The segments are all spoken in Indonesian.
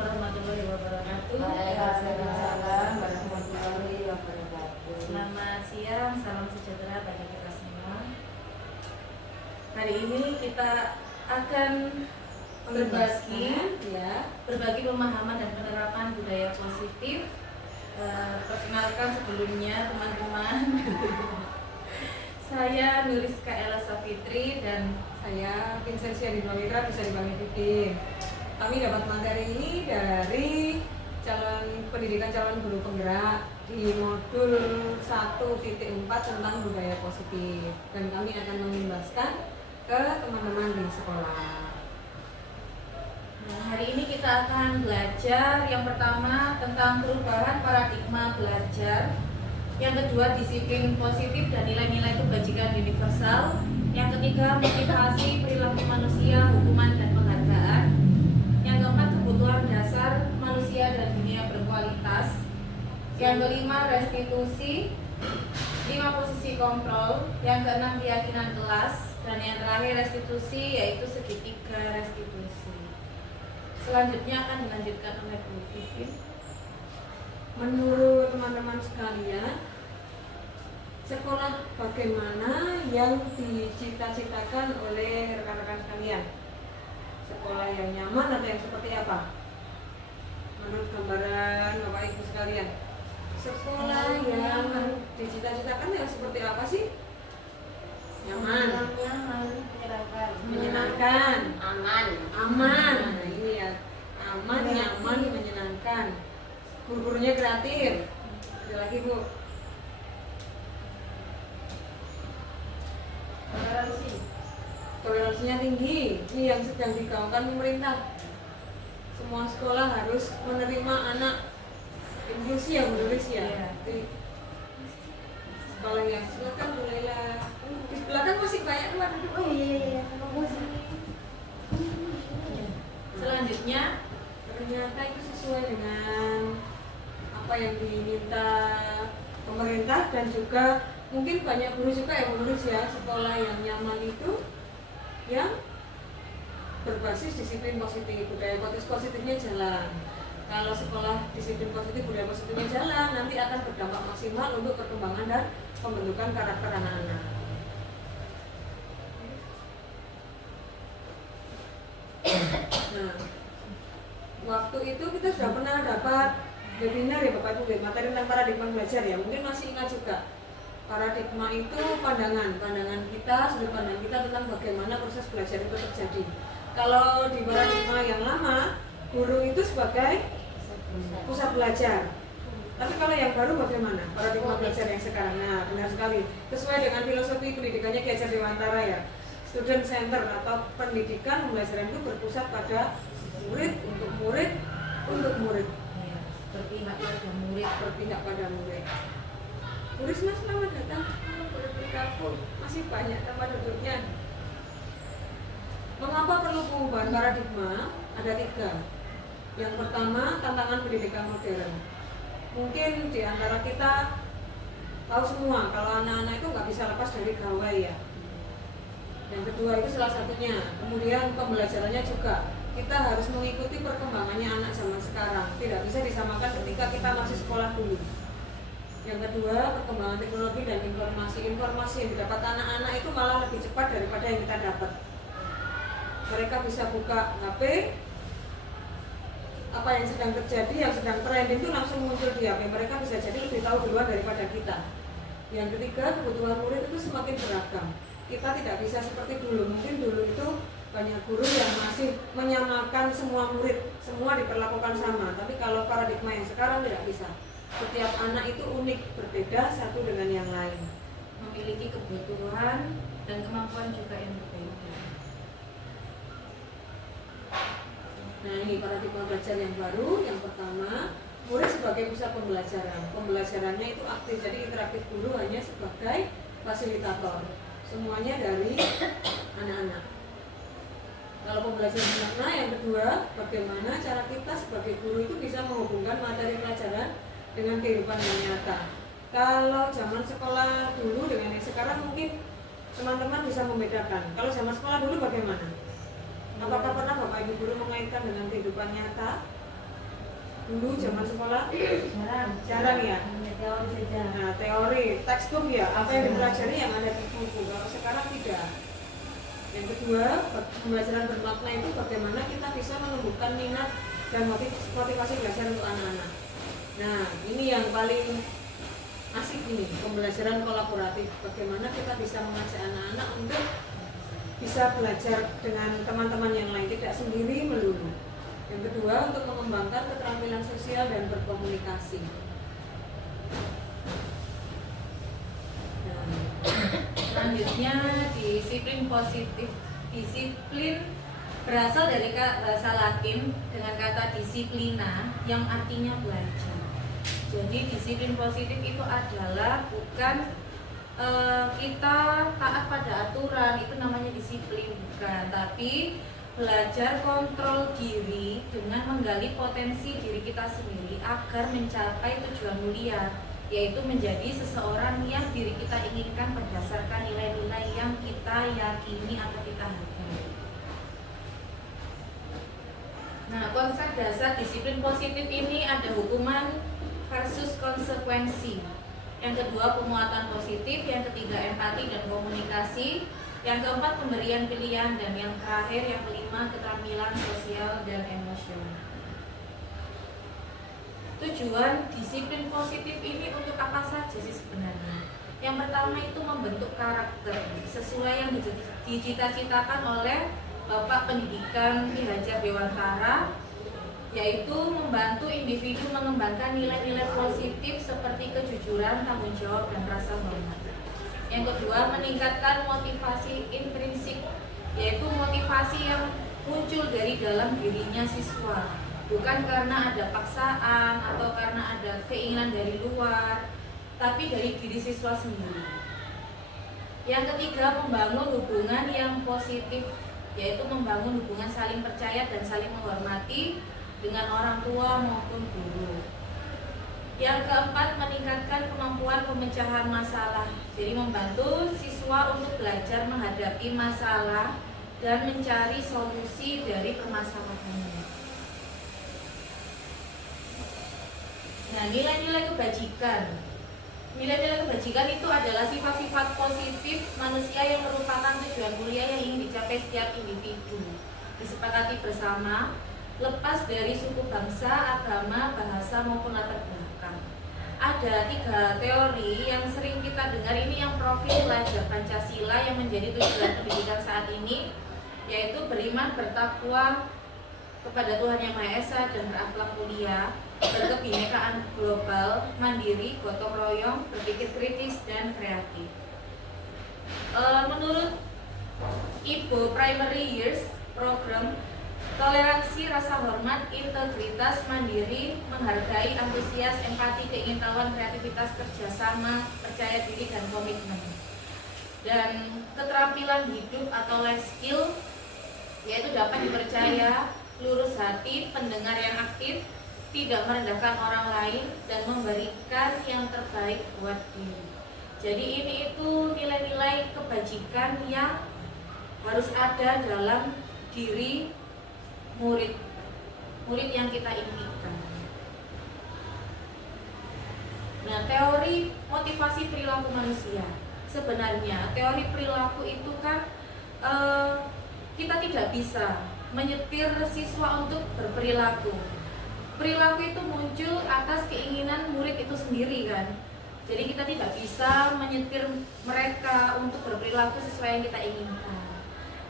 warahmatullahi wabarakatuh. Waalaikumsalam warahmatullahi wabarakatuh. Selamat siang, salam sejahtera bagi kita semua. Hari ini kita akan berbagi pemahaman dan penerapan budaya positif. Perkenalkan sebelumnya teman-teman. Saya Nuriska Ella Safitri dan saya Vincentia Dinowira, bisa dipanggil Pipin. Kami dapat materi ini dari pendidikan calon guru penggerak di modul 1.4 tentang budaya positif, dan kami akan mengimbaskan ke teman-teman di sekolah. Nah, hari ini kita akan belajar yang pertama tentang perubahan paradigma belajar, yang kedua disiplin positif dan nilai-nilai kebajikan universal, yang ketiga motivasi perilaku manusia, hukuman dan penghargaan, yang keempat kebutuhan dasar manusia dan dunia berkualitas, yang kelima restitusi, 5 posisi kontrol, yang keenam keyakinan kelas, dan yang terakhir restitusi yaitu segitiga restitusi. Selanjutnya akan dilanjutkan oleh Bu Vivin. Menurut teman-teman sekalian, sekolah bagaimana yang dicita-citakan oleh rekan-rekan sekalian? Sekolah yang nyaman atau yang seperti apa? Menurut gambaran Bapak Ibu sekalian, sekolah yang dicita-citakan yang seperti apa sih? Nyaman, menyenangkan, aman. Nah, ini ya, aman, nyaman, menyenangkan. Guru-gurunya kreatif. Ada lagi Bu? Toleransinya tinggi. Ini yang sedang digaungkan pemerintah. Semua sekolah harus menerima anak inklusi ya, Bu Nulis ya. Sekolah yang silakan mulailah. Di belakang masih banyak tuh duduk. Oh iya, Selanjutnya Ternyata itu sesuai dengan apa yang diminta pemerintah, dan juga mungkin banyak guru juga yang menulis ya, sekolah yang nyaman itu yang berbasis disiplin positif, budaya positifnya jalan. Kalau sekolah disiplin positif, budaya positifnya jalan, nanti akan berdampak maksimal untuk perkembangan dan pembentukan karakter anak-anak. Nah, waktu itu kita sudah pernah dapat webinar ya Bapak Ibu, materi tentang paradigma belajar ya, mungkin masih ingat juga. Paradigma itu pandangan kita, sudut pandang kita tentang bagaimana proses belajar itu terjadi. Kalau di paradigma yang lama, guru itu sebagai pusat belajar. Tapi kalau yang baru bagaimana? Paradigma belajar yang sekarang. Nah, benar sekali. Sesuai dengan filosofi pendidikannya Ki Hajar Dewantara ya. Student center atau pendidikan pembelajaran itu berpusat pada murid, untuk murid, untuk murid. berpihak pada murid. Bu Risma, selamat datang. Boleh bergabung. Masih banyak tempat duduknya. Mengapa perlu perubahan paradigma? Ada 3. Yang pertama, tantangan pendidikan modern. Mungkin di antara kita tahu semua kalau anak-anak itu nggak bisa lepas dari gawai ya. Yang kedua itu salah satunya. Kemudian pembelajarannya juga, kita harus mengikuti perkembangannya anak zaman sekarang. Tidak bisa disamakan ketika kita masih sekolah dulu. Yang kedua, perkembangan teknologi dan informasi yang didapat anak-anak itu malah lebih cepat daripada yang kita dapat. Mereka bisa buka HP, apa yang sedang terjadi, yang sedang trending itu langsung muncul di HP. Mereka bisa jadi lebih tahu duluan daripada kita. Yang ketiga, kebutuhan murid itu semakin beragam. Kita tidak bisa seperti dulu. Mungkin dulu itu banyak guru yang masih menyamakan semua murid, semua diperlakukan sama. Tapi kalau paradigma yang sekarang tidak bisa. Setiap anak itu unik, berbeda satu dengan yang lain, memiliki kebutuhan dan kemampuan juga yang berbeda. Nah, ini paradigma belajar yang baru. Yang pertama, murid sebagai pusat pembelajaran. Pembelajarannya itu aktif, jadi interaktif. Guru hanya sebagai fasilitator. Semuanya dari anak-anak. Kalau pembelajaran anak, yang kedua, bagaimana cara kita sebagai guru itu bisa menghubungkan materi pelajaran dengan kehidupan yang nyata. Kalau zaman sekolah dulu dengan yang sekarang mungkin teman-teman bisa membedakan. Kalau zaman sekolah dulu bagaimana? Apakah pernah Bapak Ibu guru mengaitkan dengan kehidupan nyata? Dulu zaman sekolah Jarang. jarang ya. Hanya teori saja. Nah, teori, textbook ya, apa yang dipelajari yang ada di buku. Kalau sekarang tidak. Yang kedua, pembelajaran bermakna itu bagaimana kita bisa menumbuhkan minat dan motivasi belajar untuk anak-anak. Nah, ini yang paling asik ini, pembelajaran kolaboratif. Bagaimana kita bisa mengajak anak-anak untuk bisa belajar dengan teman-teman yang lain, tidak sendiri melulu. Yang kedua, untuk mengembangkan keterampilan sosial dan berkomunikasi. Nah, Selanjutnya, disiplin positif. Disiplin berasal dari bahasa Latin dengan kata disiplina yang artinya belajar. Jadi disiplin positif itu adalah bukan kita taat pada aturan, itu namanya disiplin, bukan, tapi belajar kontrol diri dengan menggali potensi diri kita sendiri agar mencapai tujuan mulia, yaitu menjadi seseorang yang diri kita inginkan berdasarkan nilai-nilai yang kita yakini atau kita hargai. Nah, konsep dasar disiplin positif ini ada hukuman versus konsekuensi. Yang kedua, pemuatan positif. Yang ketiga, empati dan komunikasi. Yang keempat, pemberian pilihan. Dan yang terakhir, yang kelima, keterampilan sosial dan emosional. Tujuan disiplin positif ini untuk apa saja sih sebenarnya? Yang pertama itu membentuk karakter sesuai yang dicita-citakan oleh Bapak Pendidikan Ki Hajar Dewantara, yaitu membantu individu mengembangkan nilai-nilai positif seperti kejujuran, tanggung jawab, dan rasa hormat. Yang kedua, meningkatkan motivasi intrinsik, yaitu motivasi yang muncul dari dalam dirinya siswa, bukan karena ada paksaan atau karena ada keinginan dari luar, tapi dari diri siswa sendiri. Yang ketiga, membangun hubungan yang positif, yaitu membangun hubungan saling percaya dan saling menghormati dengan orang tua maupun guru. Yang keempat, meningkatkan kemampuan pemecahan masalah. Jadi membantu siswa untuk belajar menghadapi masalah dan mencari solusi dari permasalahannya. Nah, nilai-nilai kebajikan. Nilai-nilai kebajikan itu adalah sifat-sifat positif manusia yang merupakan tujuan mulia yang ingin dicapai setiap individu. Disepakati bersama, lepas dari suku, bangsa, agama, bahasa maupun latar belakang. Ada 3 teori yang sering kita dengar ini yang profil pelajar Pancasila yang menjadi tujuan pendidikan saat ini, yaitu beriman, bertakwa kepada Tuhan Yang Maha Esa dan berakhlak mulia, berkebinekaan global, mandiri, gotong royong, berpikir kritis dan kreatif. Menurut Ibu Primary Years Program, toleransi, rasa hormat, integritas, mandiri, menghargai, antusias, empati, keingintahuan, kreativitas, kerjasama, percaya diri, dan komitmen. Dan keterampilan hidup atau life skill, yaitu dapat dipercaya, lurus hati, pendengar yang aktif, tidak merendahkan orang lain, dan memberikan yang terbaik buat diri. Jadi ini itu nilai-nilai kebajikan yang harus ada dalam diri murid yang kita impikan. Nah, teori motivasi perilaku manusia. Sebenarnya teori perilaku itu kan kita tidak bisa menyetir siswa untuk berperilaku. Perilaku itu muncul atas keinginan murid itu sendiri kan. Jadi kita tidak bisa menyetir mereka untuk berperilaku sesuai yang kita inginkan.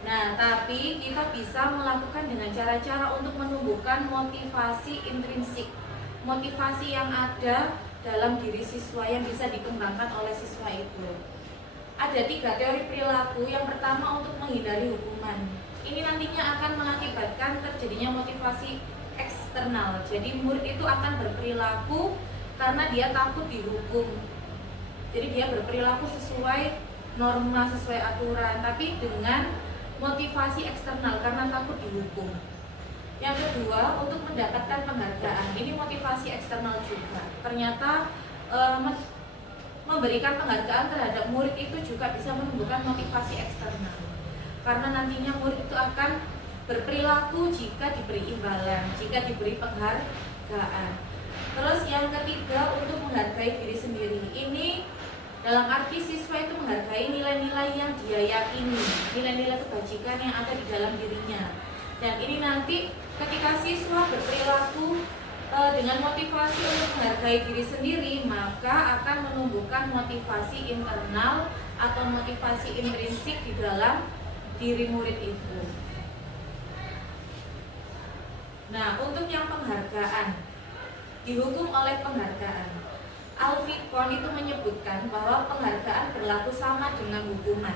Nah, tapi kita bisa melakukan dengan cara-cara untuk menumbuhkan motivasi intrinsik, motivasi yang ada dalam diri siswa yang bisa dikembangkan oleh siswa itu. Ada 3 teori perilaku. Yang pertama, untuk menghindari hukuman. Ini nantinya akan mengakibatkan terjadinya motivasi eksternal. Jadi murid itu akan berperilaku karena dia takut dihukum. Jadi dia berperilaku sesuai norma, sesuai aturan, tapi dengan motivasi eksternal karena takut dihukum. Yang kedua, untuk mendapatkan penghargaan. Ini motivasi eksternal juga. Ternyata memberikan penghargaan terhadap murid itu juga bisa menumbuhkan motivasi eksternal. Karena nantinya murid itu akan berperilaku jika diberi imbalan, jika diberi penghargaan. penghargaan. Terus yang ketiga, untuk menghargai diri sendiri. Ini dalam arti siswa itu menghargai nilai-nilai yang dia yakini, nilai-nilai kebajikan yang ada di dalam dirinya. Dan ini nanti ketika siswa berperilaku dengan motivasi untuk menghargai diri sendiri, maka akan menumbuhkan motivasi internal atau motivasi intrinsik di dalam diri murid itu. Nah, untuk yang penghargaan, dihukum oleh penghargaan. Alfikon itu menyebutkan bahwa penghargaan berlaku sama dengan hukuman.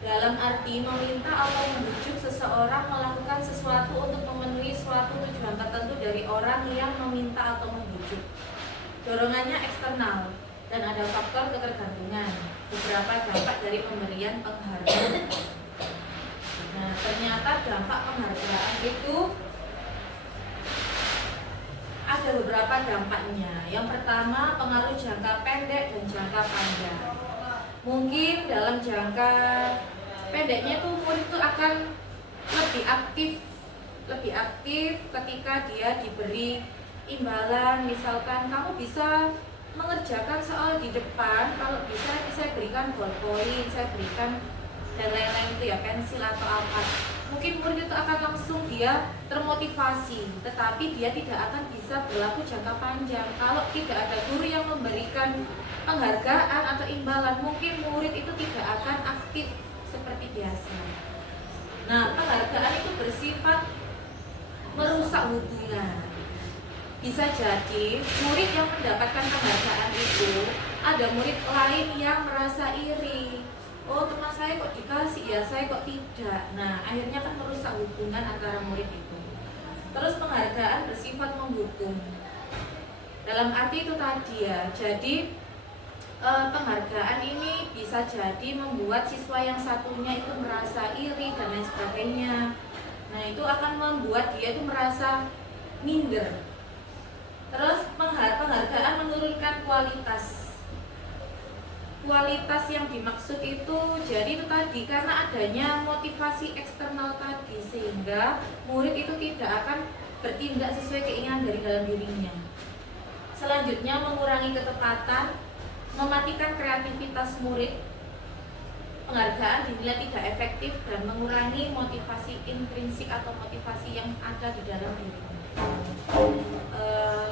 Dalam arti meminta atau membujuk seseorang melakukan sesuatu untuk memenuhi suatu tujuan tertentu dari orang yang meminta atau membujuk. Dorongannya eksternal dan ada faktor ketergantungan. Beberapa dampak dari pemberian penghargaan. Nah, ternyata dampak penghargaan itu ada beberapa dampaknya. Yang pertama, pengaruh jangka pendek dan jangka panjang. Mungkin dalam jangka pendeknya tuh murid itu akan lebih aktif ketika dia diberi imbalan. Misalkan kamu bisa mengerjakan soal di depan, kalau bisa saya berikan ballpoint, saya berikan dan lain-lain itu ya, pensil atau apa. Mungkin murid itu akan langsung dia termotivasi, tetapi dia tidak akan bisa berlaku jangka panjang kalau tidak ada guru yang memberikan penghargaan atau imbalan. Mungkin murid itu tidak akan aktif seperti biasa. Nah, penghargaan itu bersifat merusak hubungan. Bisa jadi murid yang mendapatkan penghargaan itu, ada murid lain yang merasa iri. Oh, teman saya kok dikasih ya, saya kok tidak. Nah, akhirnya kan merusak hubungan antara murid itu. Terus penghargaan bersifat menghukum. Dalam arti itu tadi ya, jadi penghargaan ini bisa jadi membuat siswa yang satunya itu merasa iri dan lain sebagainya. Nah, itu akan membuat dia itu merasa minder. Terus penghargaan menurunkan kualitas. Kualitas yang dimaksud itu jadi itu tadi, karena adanya motivasi eksternal tadi, sehingga murid itu tidak akan bertindak sesuai keinginan dari dalam dirinya. Selanjutnya, mengurangi ketepatan, mematikan kreativitas murid. Penghargaan dinilai tidak efektif dan mengurangi motivasi intrinsik atau motivasi yang ada di dalam diri.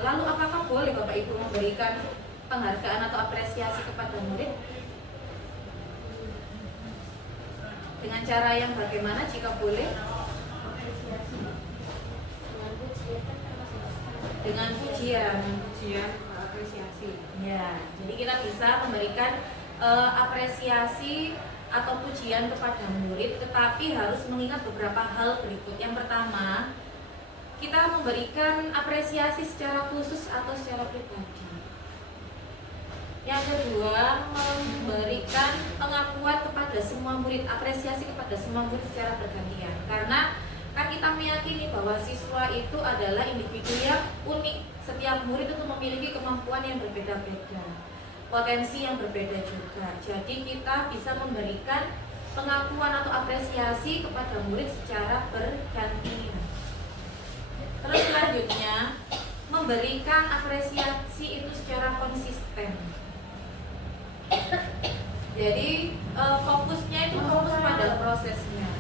Lalu apakah boleh Bapak Ibu memberikan penghargaan atau apresiasi kepada murid? Dengan cara yang bagaimana jika boleh? Dengan pujian, apresiasi. Ya, jadi kita bisa memberikan apresiasi atau pujian kepada murid, tetapi harus mengingat beberapa hal berikut. Yang pertama, kita memberikan apresiasi secara khusus atau secara pribadi. Yang kedua, memberikan pengakuan kepada semua murid, apresiasi kepada semua murid secara bergantian. Karena kan kita meyakini bahwa siswa itu adalah individu yang unik. Setiap murid itu memiliki kemampuan yang berbeda-beda, potensi yang berbeda juga. Jadi kita bisa memberikan pengakuan atau apresiasi kepada murid secara bergantian. Terus selanjutnya, memberikan apresiasi itu secara konsisten. Jadi fokusnya itu fokus pada prosesnya.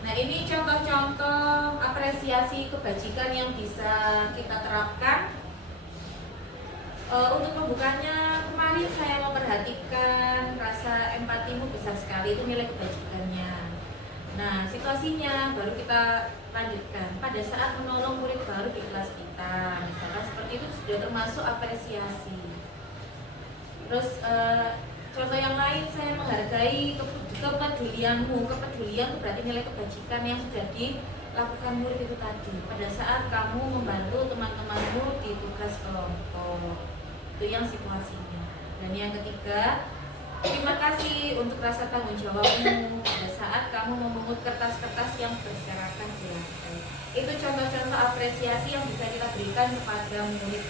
Nah, ini contoh-contoh apresiasi kebajikan yang bisa kita terapkan. Untuk pembukanya kemarin saya memperhatikan rasa empatimu besar sekali, itu nilai kebajikannya. Nah, situasinya baru kita lanjutkan. Pada saat menolong murid baru di kelas kita, misalkan seperti itu sudah termasuk apresiasi. Terus contoh yang lain, saya menghargai kepedulianmu. Kepedulian itu berarti nilai kebajikan yang sudah dilakukan murid itu tadi. Pada saat kamu membantu teman-temanmu di tugas kelompok, itu yang situasinya. Dan yang ketiga, terima kasih untuk rasa tanggung jawabmu pada saat kamu memungut kertas-kertas yang berserakan di lantai. Itu contoh-contoh apresiasi yang bisa kita berikan kepada murid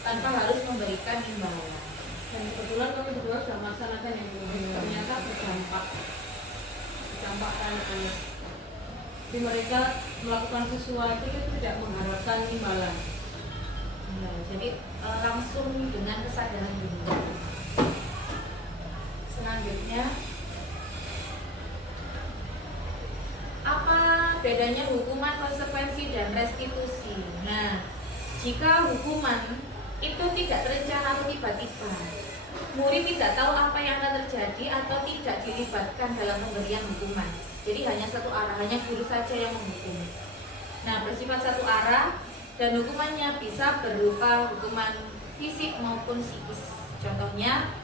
tanpa harus memberikan imbalan. Dan kebetulan kami berdua sudah melaksanakan yang ternyata berdampak anak-anak. Jadi mereka melakukan sesuatu itu tidak mengharapkan imbalan. Nah, jadi langsung dengan kesadaran diri. Selanjutnya, apa bedanya hukuman, konsekuensi, dan restitusi? Nah, jika hukuman itu tidak terencana atau tiba-tiba, murid tidak tahu apa yang akan terjadi atau tidak dilibatkan dalam pemberian hukuman. Jadi hanya satu arah, hanya guru saja yang menghukum. Nah, bersifat satu arah dan hukumannya bisa berupa hukuman fisik maupun psikis. Contohnya,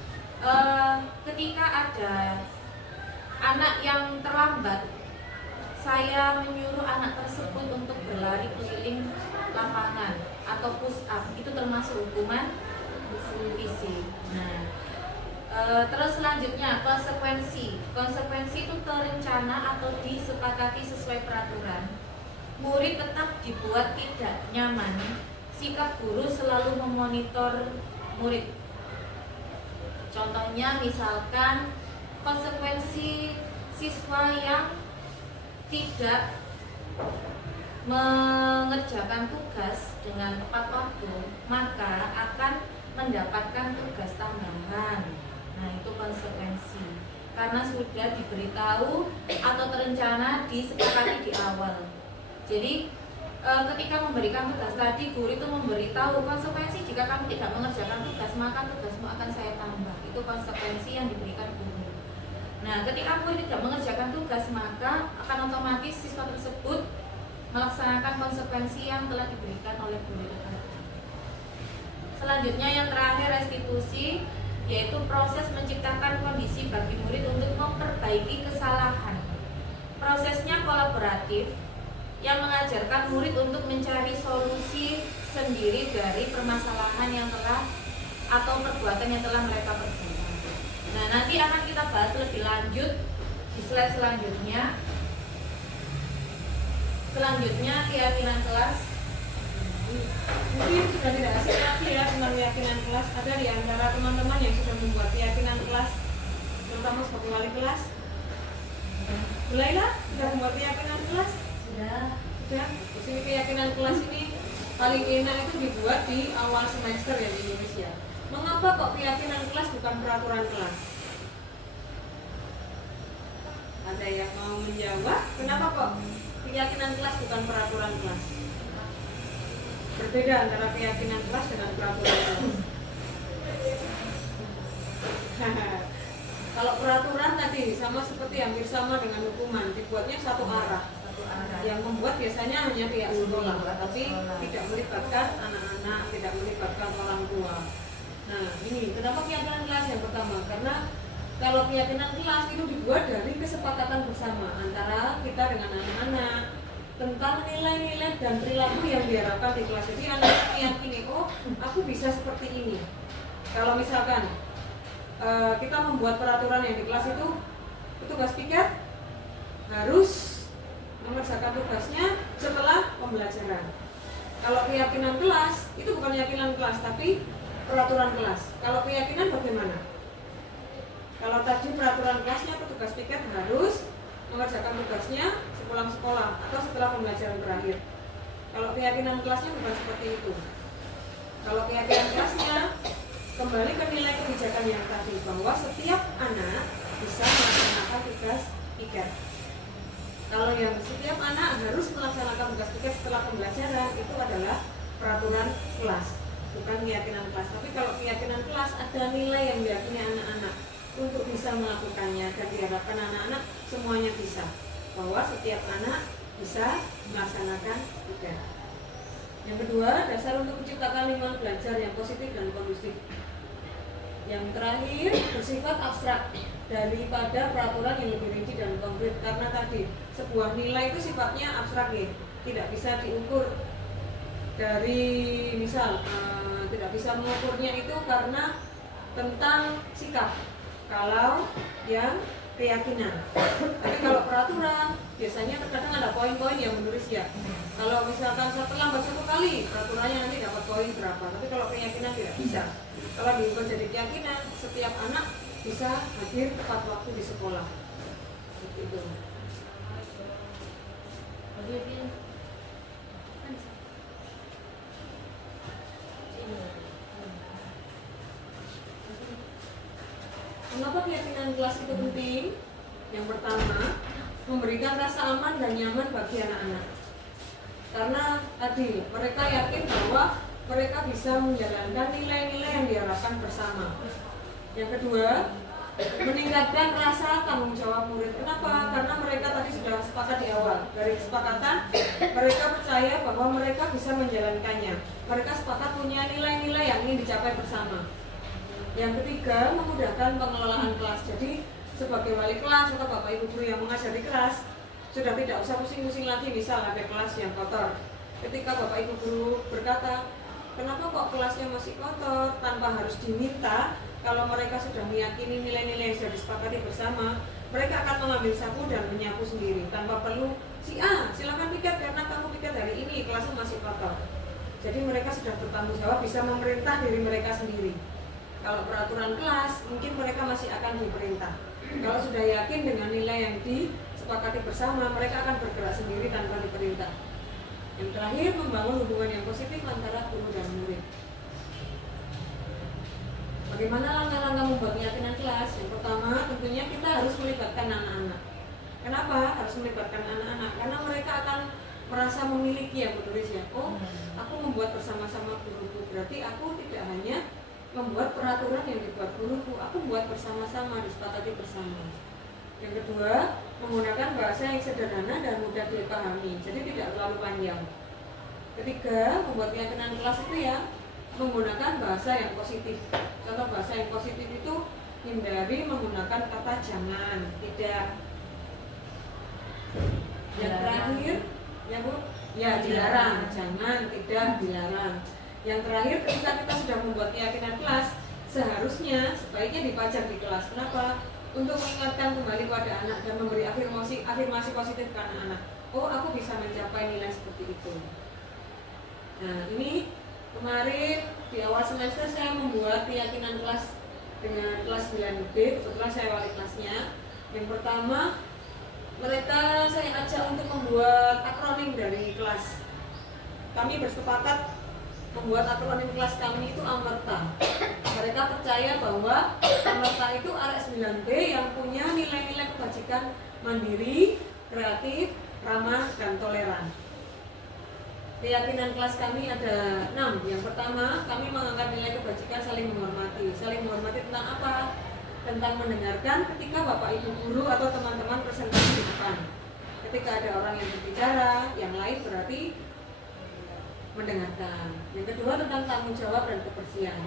ketika ada anak yang terlambat, saya menyuruh anak tersebut untuk berlari keliling lapangan atau push up, itu termasuk hukuman fisik. Nah, terus selanjutnya konsekuensi. Konsekuensi itu terencana atau disepakati sesuai peraturan. Murid tetap dibuat tidak nyaman. Sikap guru selalu memonitor murid. Contohnya misalkan konsekuensi siswa yang tidak mengerjakan tugas dengan tepat waktu, maka akan mendapatkan tugas tambahan. Nah, itu konsekuensi. Karena sudah diberitahu atau terencana disepakati di awal. Jadi ketika memberikan tugas tadi, guru itu memberitahu konsekuensi jika kamu tidak mengerjakan tugas, maka tugasmu akan saya tambah. Itu konsekuensi yang diberikan guru. Nah, ketika murid tidak mengerjakan tugas, maka akan otomatis siswa tersebut melaksanakan konsekuensi yang telah diberikan oleh guru tadi. Selanjutnya yang terakhir restitusi, yaitu proses menciptakan kondisi bagi murid untuk memperbaiki kesalahan. Prosesnya kolaboratif yang mengajarkan murid untuk mencari solusi sendiri dari permasalahan yang telah atau perbuatan yang telah mereka perbuat. Nah, nanti akan kita bahas lebih lanjut di slide selanjutnya. Selanjutnya keyakinan kelas. Mungkin sudah tidak asing lagi ya tentang keyakinan kelas. Ada di antara teman-teman yang sudah membuat keyakinan kelas, terutama sebagai wali kelas. Mulailah sudah membuat keyakinan kelas. Sudah. Jadi keyakinan kelas ini paling enak itu dibuat di awal semester ya di Indonesia. Mengapa kok keyakinan kelas bukan peraturan kelas? Ada yang mau menjawab? Kenapa kok keyakinan kelas bukan peraturan kelas? Berbeda antara keyakinan kelas dengan peraturan kelas. Kalau peraturan tadi sama seperti hampir sama dengan hukuman, dibuatnya satu arah. Yang membuat biasanya hanya pihak sekolah, tapi tidak melibatkan anak-anak, tidak melibatkan orang tua. Nah, ini kenapa keyakinan kelas yang pertama? Karena kalau keyakinan kelas itu dibuat dari kesepakatan bersama antara kita dengan anak-anak tentang nilai-nilai dan perilaku yang diharapkan di kelas. Jadi anak-anak meyakini, oh aku bisa seperti ini. Kalau misalkan kita membuat peraturan yang di kelas itu petugas piket harus mengerjakan tugasnya setelah pembelajaran. Kalau keyakinan kelas itu bukan keyakinan kelas tapi peraturan kelas. Kalau keyakinan bagaimana? Kalau tadi peraturan kelasnya petugas piket harus mengerjakan tugasnya sepulang sekolah atau setelah pembelajaran berakhir. Kalau keyakinan kelasnya bukan seperti itu. Kalau keyakinan kelasnya kembali ke nilai kebijakan yang tadi, bahwa setiap anak bisa melaksanakan tugas piket. Kalau yang setiap anak harus melaksanakan tugas piket setelah pembelajaran, itu adalah peraturan kelas, bukan keyakinan kelas. Tapi kalau keyakinan kelas ada nilai yang diyakini anak-anak untuk bisa melakukannya, dan diharapkan anak-anak semuanya bisa, bahwa setiap anak bisa melaksanakan piket. Yang kedua, dasar untuk menciptakan lingkungan belajar yang positif dan kondusif. Yang terakhir, bersifat abstrak daripada peraturan yang lebih rinci dan konkret. Karena tadi sebuah nilai itu sifatnya abstrak ya, tidak bisa diukur dari misal tidak bisa mengukurnya itu karena tentang sikap. Kalau yang keyakinan. Tapi kalau peraturan biasanya terkadang ada poin-poin yang menulis ya. Kalau misalkan terlambat satu kali, peraturannya nanti dapat poin berapa. Tapi kalau keyakinan tidak bisa. Kalau diubah jadi keyakinan, setiap anak bisa hadir tepat waktu di sekolah. Seperti itu. Kenapa keyakinan kelas itu penting? Yang pertama, memberikan rasa aman dan nyaman bagi anak-anak. Karena tadi mereka yakin bahwa mereka bisa menjalankan nilai-nilai yang diharapkan bersama. Yang kedua, meningkatkan rasa tanggung jawab murid. Kenapa? Karena mereka tadi sudah sepakat di awal. Dari kesepakatan, mereka percaya bahwa mereka bisa menjalankannya. Mereka sepakat punya nilai-nilai yang ingin dicapai bersama. Yang ketiga, memudahkan pengelolaan kelas. Jadi, sebagai wali kelas atau bapak ibu guru yang mengajar di kelas, sudah tidak usah pusing-pusing lagi misal ada kelas yang kotor. Ketika bapak ibu guru berkata, kenapa kok kelasnya masih kotor, tanpa harus diminta, kalau mereka sudah meyakini nilai-nilai yang sudah disepakati bersama, mereka akan mengambil sapu dan menyapu sendiri tanpa perlu si A silakan piket karena kamu piket hari ini kelasnya masih kotor. Jadi mereka sudah bertanggung jawab, bisa memerintah diri mereka sendiri. Kalau peraturan kelas mungkin mereka masih akan diperintah. Kalau sudah yakin dengan nilai yang disepakati bersama, mereka akan bergerak sendiri tanpa diperintah. Yang terakhir, membangun hubungan yang positif antara guru dan murid. Bagaimana langkah-langkah membuat keyakinan kelas? Yang pertama, tentunya kita harus melibatkan anak-anak. Kenapa harus melibatkan anak-anak? Karena mereka akan merasa memiliki yang menulis ya. Oh, aku membuat bersama-sama guruku. Berarti aku tidak hanya membuat peraturan yang dibuat guruku, aku membuat bersama-sama, disepakati bersama. Yang kedua, menggunakan bahasa yang sederhana dan mudah dipahami, jadi tidak terlalu panjang. Ketiga, membuat keyakinan kelas itu ya menggunakan bahasa yang positif. Contoh bahasa yang positif itu hindari menggunakan kata jangan, tidak. Yang terakhir, ya Bu, ya dilarang, jangan, tidak, dilarang. Yang terakhir, ketika kita sudah membuat keyakinan kelas, seharusnya sebaiknya dipajang di kelas. Kenapa? Untuk mengingatkan kembali pada anak dan memberi afirmasi positif ke anak-anak. Oh, aku bisa mencapai nilai seperti itu. Nah, ini kemarin di awal semester saya membuat keyakinan kelas dengan kelas 9B. Kebetulan saya wali kelasnya. Yang pertama, mereka saya ajak untuk membuat akronim dari kelas. Kami bersepakat membuat akronim kelas kami itu Amerta. Mereka percaya bahwa Amerta itu arek 9B yang punya nilai-nilai kebajikan mandiri, kreatif, ramah, dan toleran. Keyakinan kelas kami ada 6. Yang pertama, kami mengangkat nilai kebajikan saling menghormati. Saling menghormati tentang apa? Tentang mendengarkan ketika bapak ibu guru atau teman-teman presentasi di depan. Ketika ada orang yang berbicara, yang lain berarti mendengarkan. Yang kedua tentang tanggung jawab dan kebersihan.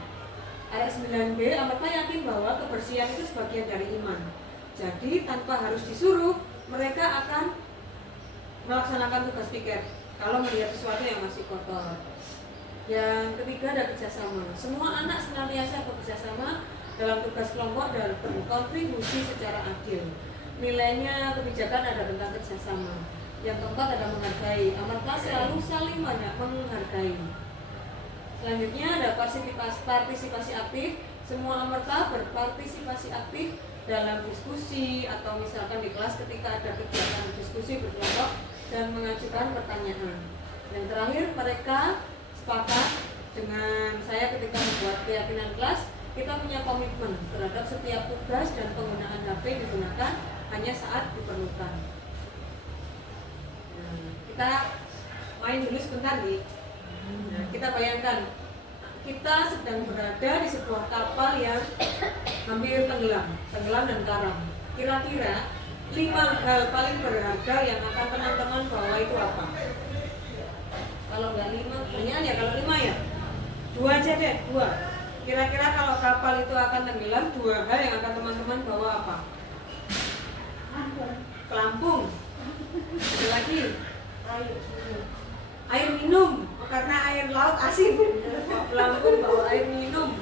Ayat 9B, Amerta yakin bahwa kebersihan itu sebagian dari iman. Jadi tanpa harus disuruh, mereka akan melaksanakan tugas piket kalau melihat sesuatu yang masih kotor. Yang ketiga ada kerjasama. Semua anak senantiasa bekerjasama dalam tugas kelompok dan berkontribusi secara adil. Nilainya kebijakan ada tentang kerjasama. Yang keempat ada menghargai. Amerta selalu saling menghargai. Selanjutnya ada partisipasi aktif. Semua Amerta berpartisipasi aktif dalam diskusi atau misalkan di kelas ketika ada kegiatan diskusi berkelompok dan mengajukan pertanyaan. Yang terakhir mereka sepakat dengan saya ketika membuat keyakinan kelas, kita punya komitmen terhadap setiap tugas dan penggunaan HP digunakan hanya saat diperlukan. Kita main dulu sebentar nih. Nah, kita bayangkan kita sedang berada di sebuah kapal yang hampir tenggelam dan karam. Kira-kira 5 hal paling berharga yang akan teman-teman bawa itu apa? Kalau nggak 5, banyak ya. Kalau 5 ya, 2 aja deh, 2. Kira-kira kalau kapal itu akan tenggelam, 2 hal yang akan teman-teman bawa apa? Pelampung. Ada lagi? Air minum, karena air laut asin. Pelampung bawa air minum.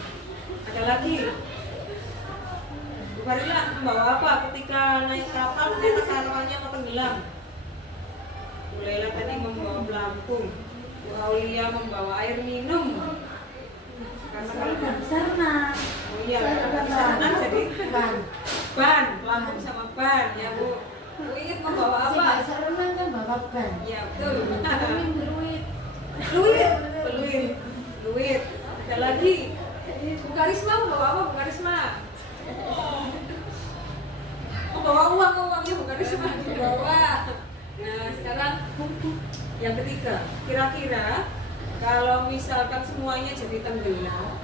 Ada lagi? Bukarila membawa apa ketika naik kapal ternyata kapalnya mau tenggelam? Ulaila tadi membawa pelampung, Bu Aulia membawa air minum. Karena kalau Bisa renang. oh iya, karena bisa renang jadi ban, pelampung sama ban ya Bu. Bu ingin membawa apa? Bisa renang kan bapak Pertanggungjawabkan. Ya betul. Fluid. Fluid. Ada lagi. Bu Karisma membawa apa, Bu Karisma? Membawa uangnya Bu Karisma dibawa. Nah sekarang yang ketiga, kira-kira kalau misalkan semuanya jadi tenggelam,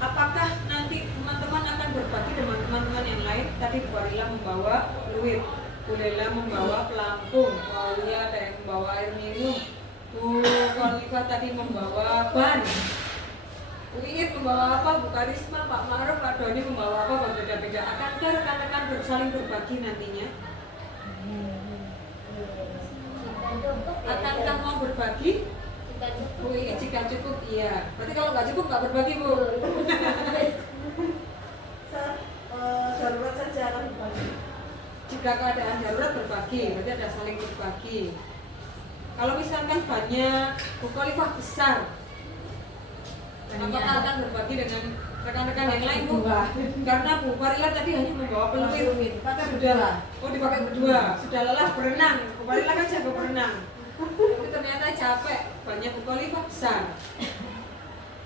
apakah nanti teman-teman akan berbagi dengan teman-teman yang lain? Tadi Bu Arila membawa fluid, Bu Lela membawa pelampung, Bu Aulia ada yang membawa air minum, Bu Khalifah tadi membawa ban, Bu Iit membawa apa, Bu Karisma, Pak Ma'ruf, Pak Doni membawa apa, berbeda-beda. Akankah rekan-rekan saling berbagi nantinya? Akankah mau berbagi? Bu Iit jika cukup, iya. Berarti kalau nggak cukup nggak berbagi, Bu. Darurat saja akan berbagi. Jika keadaan darurat berbagi, berarti ada saling berbagi. Kalau misalkan banyak, Bu Khalifah besar, apakah akan berbagi dengan rekan-rekan yang lain, Bu? Karena Bu Farila tadi hanya membawa peluit, sudah, dipakai berdua, sudah lelah berenang. Bu Farila kan jago berenang, tapi ternyata capek, banyak Bu Khalifah besar.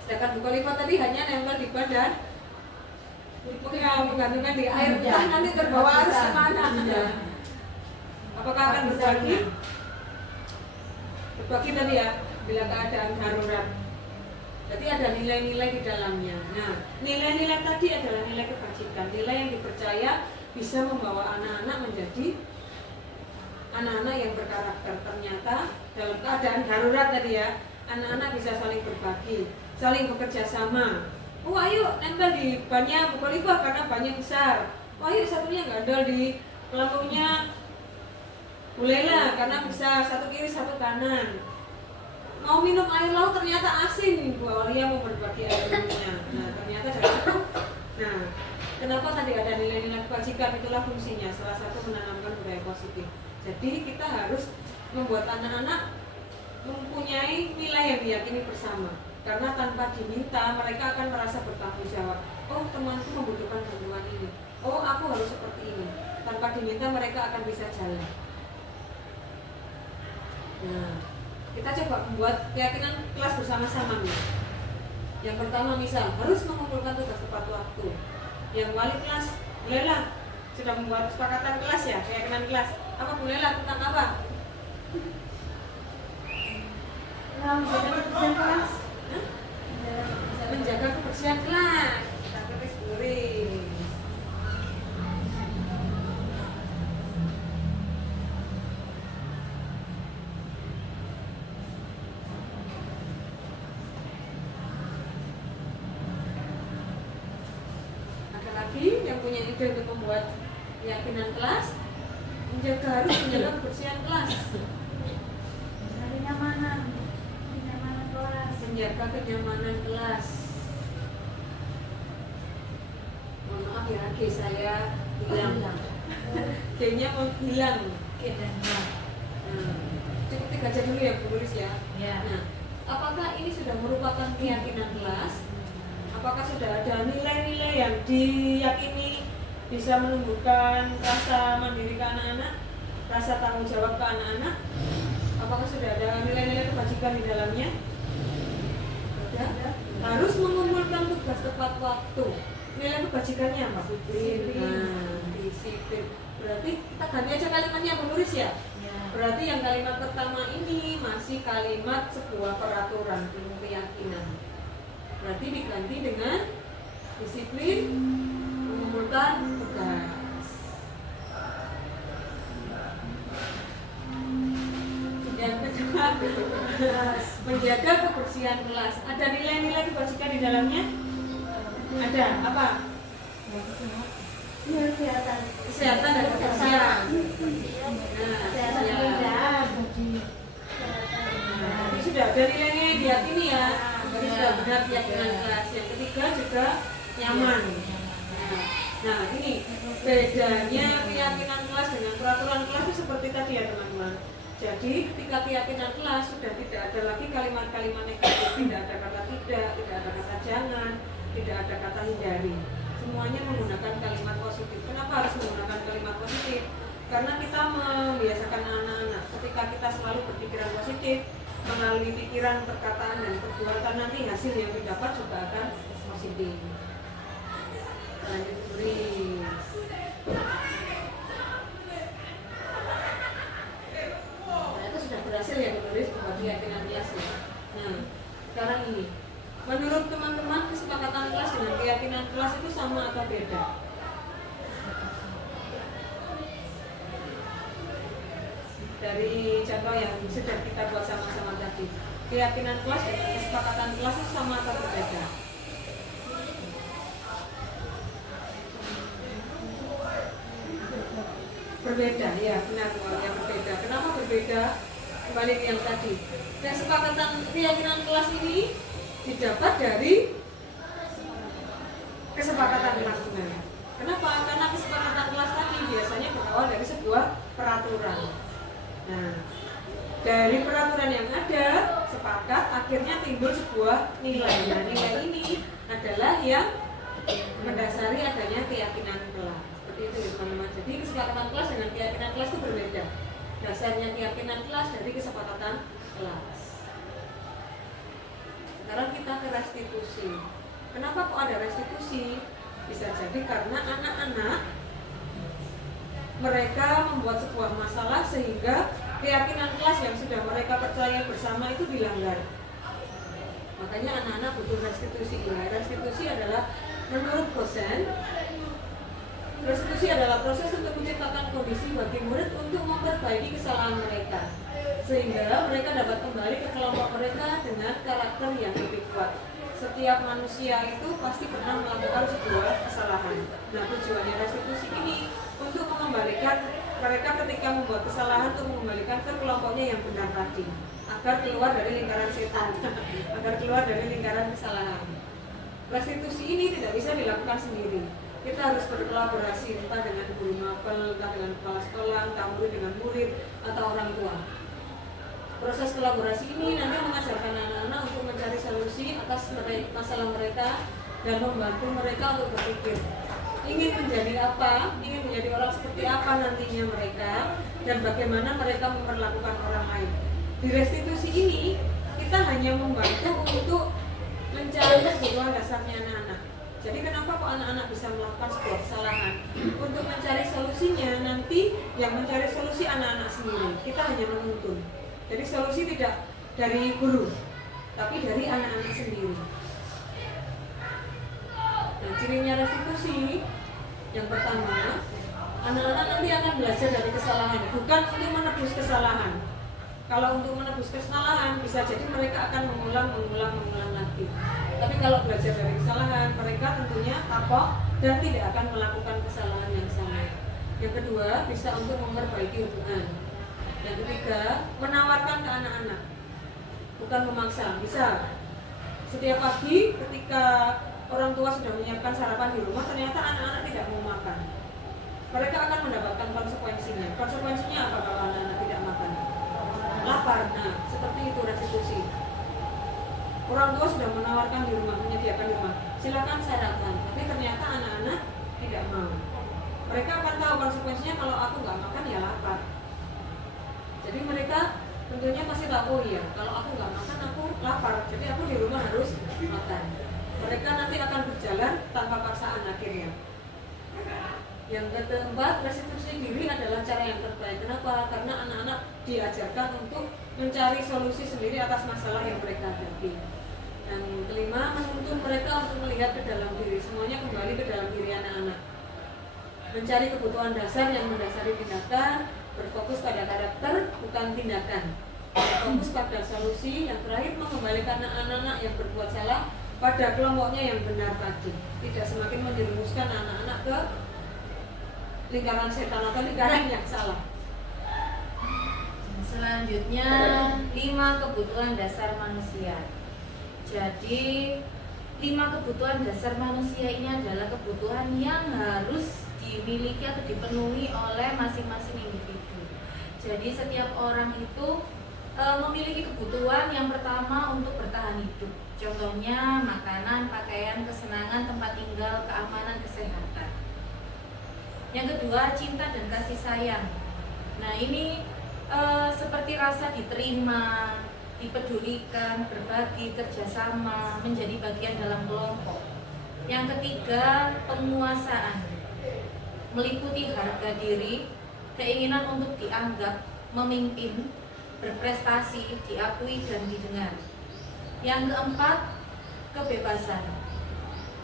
Sedangkan Bu Khalifah tadi hanya nempel di badan, menggantungkan di air, entah nanti terbawa arus kemana. Apakah akan berbagi? Berbagi tadi ya, bila keadaan darurat. Berarti ada nilai-nilai di dalamnya. Nah, nilai-nilai tadi adalah nilai kebajikan, nilai yang dipercaya bisa membawa anak-anak menjadi anak-anak yang berkarakter. Ternyata dalam keadaan darurat tadi ya, anak-anak bisa saling berbagi, saling bekerja sama. Oh ayo nempel di bannya Bu Khalifah karena bannya besar. Oh ayo satunya gandol di pelampungnya Bu Lela karena besar, satu kiri satu kanan. Mau minum air laut ternyata asin, Bu Aulia mau berbagi air minumnya. Nah ternyata dari itu. Nah kenapa tadi ada nilai-nilai kebajikan, itulah fungsinya. Salah satu menanamkan budaya positif. Jadi kita harus membuat anak-anak mempunyai nilai yang diyakini bersama. Karena tanpa diminta mereka akan merasa bertanggung jawab. Oh temanku membutuhkan bantuan ini. Oh aku harus seperti ini. Tanpa diminta mereka akan bisa jalan. Nah kita coba membuat keyakinan kelas bersama-sama nih. Yang pertama misal harus mengumpulkan tugas tepat waktu. Yang wali kelas bolehlah sudah membuat kesepakatan kelas ya, keyakinan kelas. Apa bolehlah tentang apa? Menjaga kebersihan kelas. Kita tulis guring. Ada lagi yang punya ide untuk membuat keyakinan kelas? Harus menjaga kebersihan kelas. Kenyamanan kelas. Menjaga kenyamanan kelas. Mohon maaf ya, G saya hilang. G-nya mau hilang. Cukup 3 aja dulu ya Bu Nulis ya. Nah, apakah ini sudah merupakan keyakinan kelas? Apakah sudah ada nilai-nilai yang diyakini bisa menumbuhkan rasa mandiri ke anak-anak, rasa tanggung jawab ke anak-anak? Apakah sudah ada nilai-nilai kebajikan di dalamnya? Sudah. Harus mengumpulkan tugas tepat waktu. Nilai kebajikannya apa? Disiplin. Berarti kita ganti aja kalimatnya Bu Nuris ya? Berarti yang kalimat pertama ini masih kalimat sebuah peraturan, belum keyakinan. Berarti diganti dengan disiplin, mengumpulkan tugas. Yang kedua, menjaga kebersihan kelas. Ada nilai-nilai kebajikan di dalamnya? Ada apa? Kesehatan dan kebersihan. Ini sudah ada nilainya yang diyakini ya. Jadi sudah benar keyakinan kelas. Yang ketiga juga nyaman. Nah ini bedanya keyakinan kelas dengan peraturan kelas itu seperti tadi ya teman-teman. Jadi ketika keyakinan kelas sudah tidak ada lagi kalimat-kalimat negatif, tidak ada kata tidak ada kata jangan, tidak ada kata hindari. Semuanya menggunakan kalimat positif. Kenapa harus menggunakan kalimat positif? Karena kita membiasakan anak-anak pikiran positif, melalui pikiran, perkataan, dan perbuatan, nanti hasil yang didapat juga akan positif. Lanjut tulis. Nah, itu sudah berhasil ya menulis membuat keyakinan kelas ya. Nah, sekarang ini, menurut teman-teman kesepakatan kelas dengan keyakinan kelas itu sama atau beda? Dari contoh yang sudah kita buat sama-sama tadi, keyakinan kelas dan kesepakatan kelas itu sama atau berbeda? Berbeda, ya benar, yang berbeda. Kenapa berbeda? Kembali ke yang tadi. Kesepakatan keyakinan kelas ini didapat dari kesepakatan kelas sebenarnya. Kenapa? Karena kesepakatan kelas tadi biasanya berawal dari sebuah peraturan. Nah, dari peraturan yang ada, sepakat, akhirnya timbul sebuah nilai. Nah, nilai ini adalah yang mendasari adanya keyakinan kelas. Seperti itu ya teman-teman. Jadi kesepakatan kelas dengan keyakinan kelas itu berbeda. Dasarnya keyakinan kelas dari kesepakatan kelas. Sekarang kita ke restitusi. Kenapa kok ada restitusi? Bisa jadi karena anak-anak mereka membuat sebuah masalah sehingga keyakinan kelas yang sudah mereka percaya bersama itu dilanggar. Makanya anak-anak butuh restitusi. Restitusi adalah menurut dosen, restitusi adalah proses untuk menciptakan kondisi bagi murid untuk memperbaiki kesalahan mereka sehingga mereka dapat kembali ke kelompok mereka dengan karakter yang lebih kuat. Setiap manusia itu pasti pernah melakukan sebuah kesalahan. Nah, tujuannya restitusi ini untuk mengembalikan mereka ketika membuat kesalahan, untuk mengembalikan ke kelompoknya yang benar tadi, agar keluar dari lingkaran setan, agar keluar dari lingkaran kesalahan. Restitusi ini tidak bisa dilakukan sendiri. Kita harus berkolaborasi entah dengan guru mapel, entah dengan kepala sekolah, entah murid dengan murid atau orang tua. Proses kolaborasi ini nanti mengajarkan anak-anak untuk mencari solusi atas masalah mereka dan membantu mereka untuk berpikir ingin menjadi apa, ingin menjadi orang seperti apa nantinya mereka, dan bagaimana mereka memperlakukan orang lain. Di restitusi ini kita hanya membantu untuk mencari kebutuhan dasarnya anak-anak. Jadi kenapa kok anak-anak bisa melakukan sebuah kesalahan? Untuk mencari solusinya nanti yang mencari solusi anak-anak sendiri. Kita hanya menuntun. Jadi solusi tidak dari guru, tapi dari anak-anak sendiri. Nah, cirinya restitusi yang pertama, anak-anak nanti akan belajar dari kesalahan, bukan untuk menebus kesalahan. Kalau untuk menebus kesalahan, bisa jadi mereka akan mengulang lagi. Tapi kalau belajar dari kesalahan, mereka tentunya kapok dan tidak akan melakukan kesalahan yang sama. Yang kedua, bisa untuk memperbaiki hubungan. Yang ketiga, menawarkan ke anak-anak, bukan memaksa. Bisa setiap pagi ketika orang tua sudah menyiapkan sarapan di rumah, ternyata anak-anak tidak mau makan, mereka akan mendapatkan konsekuensinya. Konsekuensinya apa kalau anak-anak tidak makan? Lapar. Nah, seperti itu restitusi. Orang tua sudah menawarkan di rumah, menyediakan di rumah, silakan sarapan, tapi ternyata anak-anak tidak mau. Mereka akan tahu konsekuensinya, kalau aku nggak makan ya lapar. Jadi mereka tentunya pasti tahu, oh iya, kalau aku nggak makan aku lapar, jadi aku di rumah harus makan. Mereka nanti akan berjalan tanpa paksaan akhirnya. Yang keempat, restitusi diri adalah cara yang terbaik. Kenapa? Karena anak-anak diajarkan untuk mencari solusi sendiri atas masalah yang mereka hadapi. Yang kelima, menuntun mereka untuk melihat ke dalam diri. Semuanya kembali ke dalam diri anak-anak. Mencari kebutuhan dasar yang mendasari tindakan, berfokus pada karakter, bukan tindakan. Berfokus pada solusi. Yang terakhir, mengembalikan anak-anak yang berbuat salah pada kelompoknya yang benar tadi. Tidak semakin menjerumuskan anak-anak ke lingkaran setan atau lingkaran yang salah. Selanjutnya 5 kebutuhan dasar manusia. Jadi 5 kebutuhan dasar manusia ini adalah kebutuhan yang harus dimiliki atau dipenuhi oleh masing-masing individu. Jadi setiap orang itu memiliki kebutuhan yang pertama untuk bertahan hidup. Contohnya makanan, pakaian, kesenangan, tempat tinggal, keamanan, kesehatan. Yang kedua, cinta dan kasih sayang. Nah, ini seperti merasa diterima, dipedulikan, berbagi, kerjasama, menjadi bagian dalam kelompok. Yang ketiga, penguasaan, meliputi harga diri, keinginan untuk dianggap, memimpin, berprestasi, diakui dan didengar. Yang keempat, kebebasan,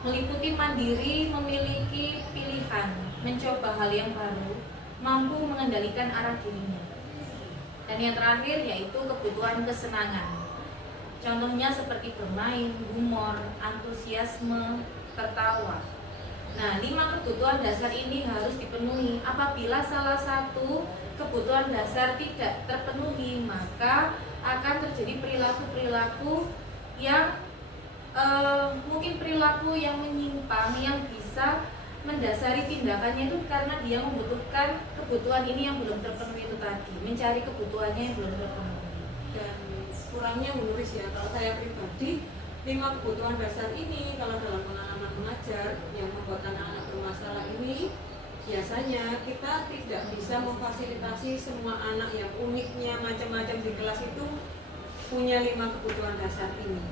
meliputi mandiri, memiliki pilihan, mencoba hal yang baru, mampu mengendalikan arah dirinya. Dan yang terakhir yaitu kebutuhan kesenangan. Contohnya seperti bermain, humor, antusiasme, tertawa. Nah, 5 kebutuhan dasar ini harus dipenuhi. Apabila salah satu kebutuhan dasar tidak terpenuhi, maka akan terjadi perilaku-perilaku yang mungkin perilaku yang menyimpang, yang bisa mendasari tindakannya itu karena dia membutuhkan kebutuhan ini yang belum terpenuhi itu tadi, mencari kebutuhannya yang belum terpenuhi. Dan kurangnya menulis ya, kalau saya pribadi 5 kebutuhan dasar ini kalau dalam pengalaman mengajar yang membuat anak-anak bermasalah ini, biasanya kita tidak bisa memfasilitasi semua anak yang uniknya macam-macam di kelas itu punya 5 kebutuhan dasar ini.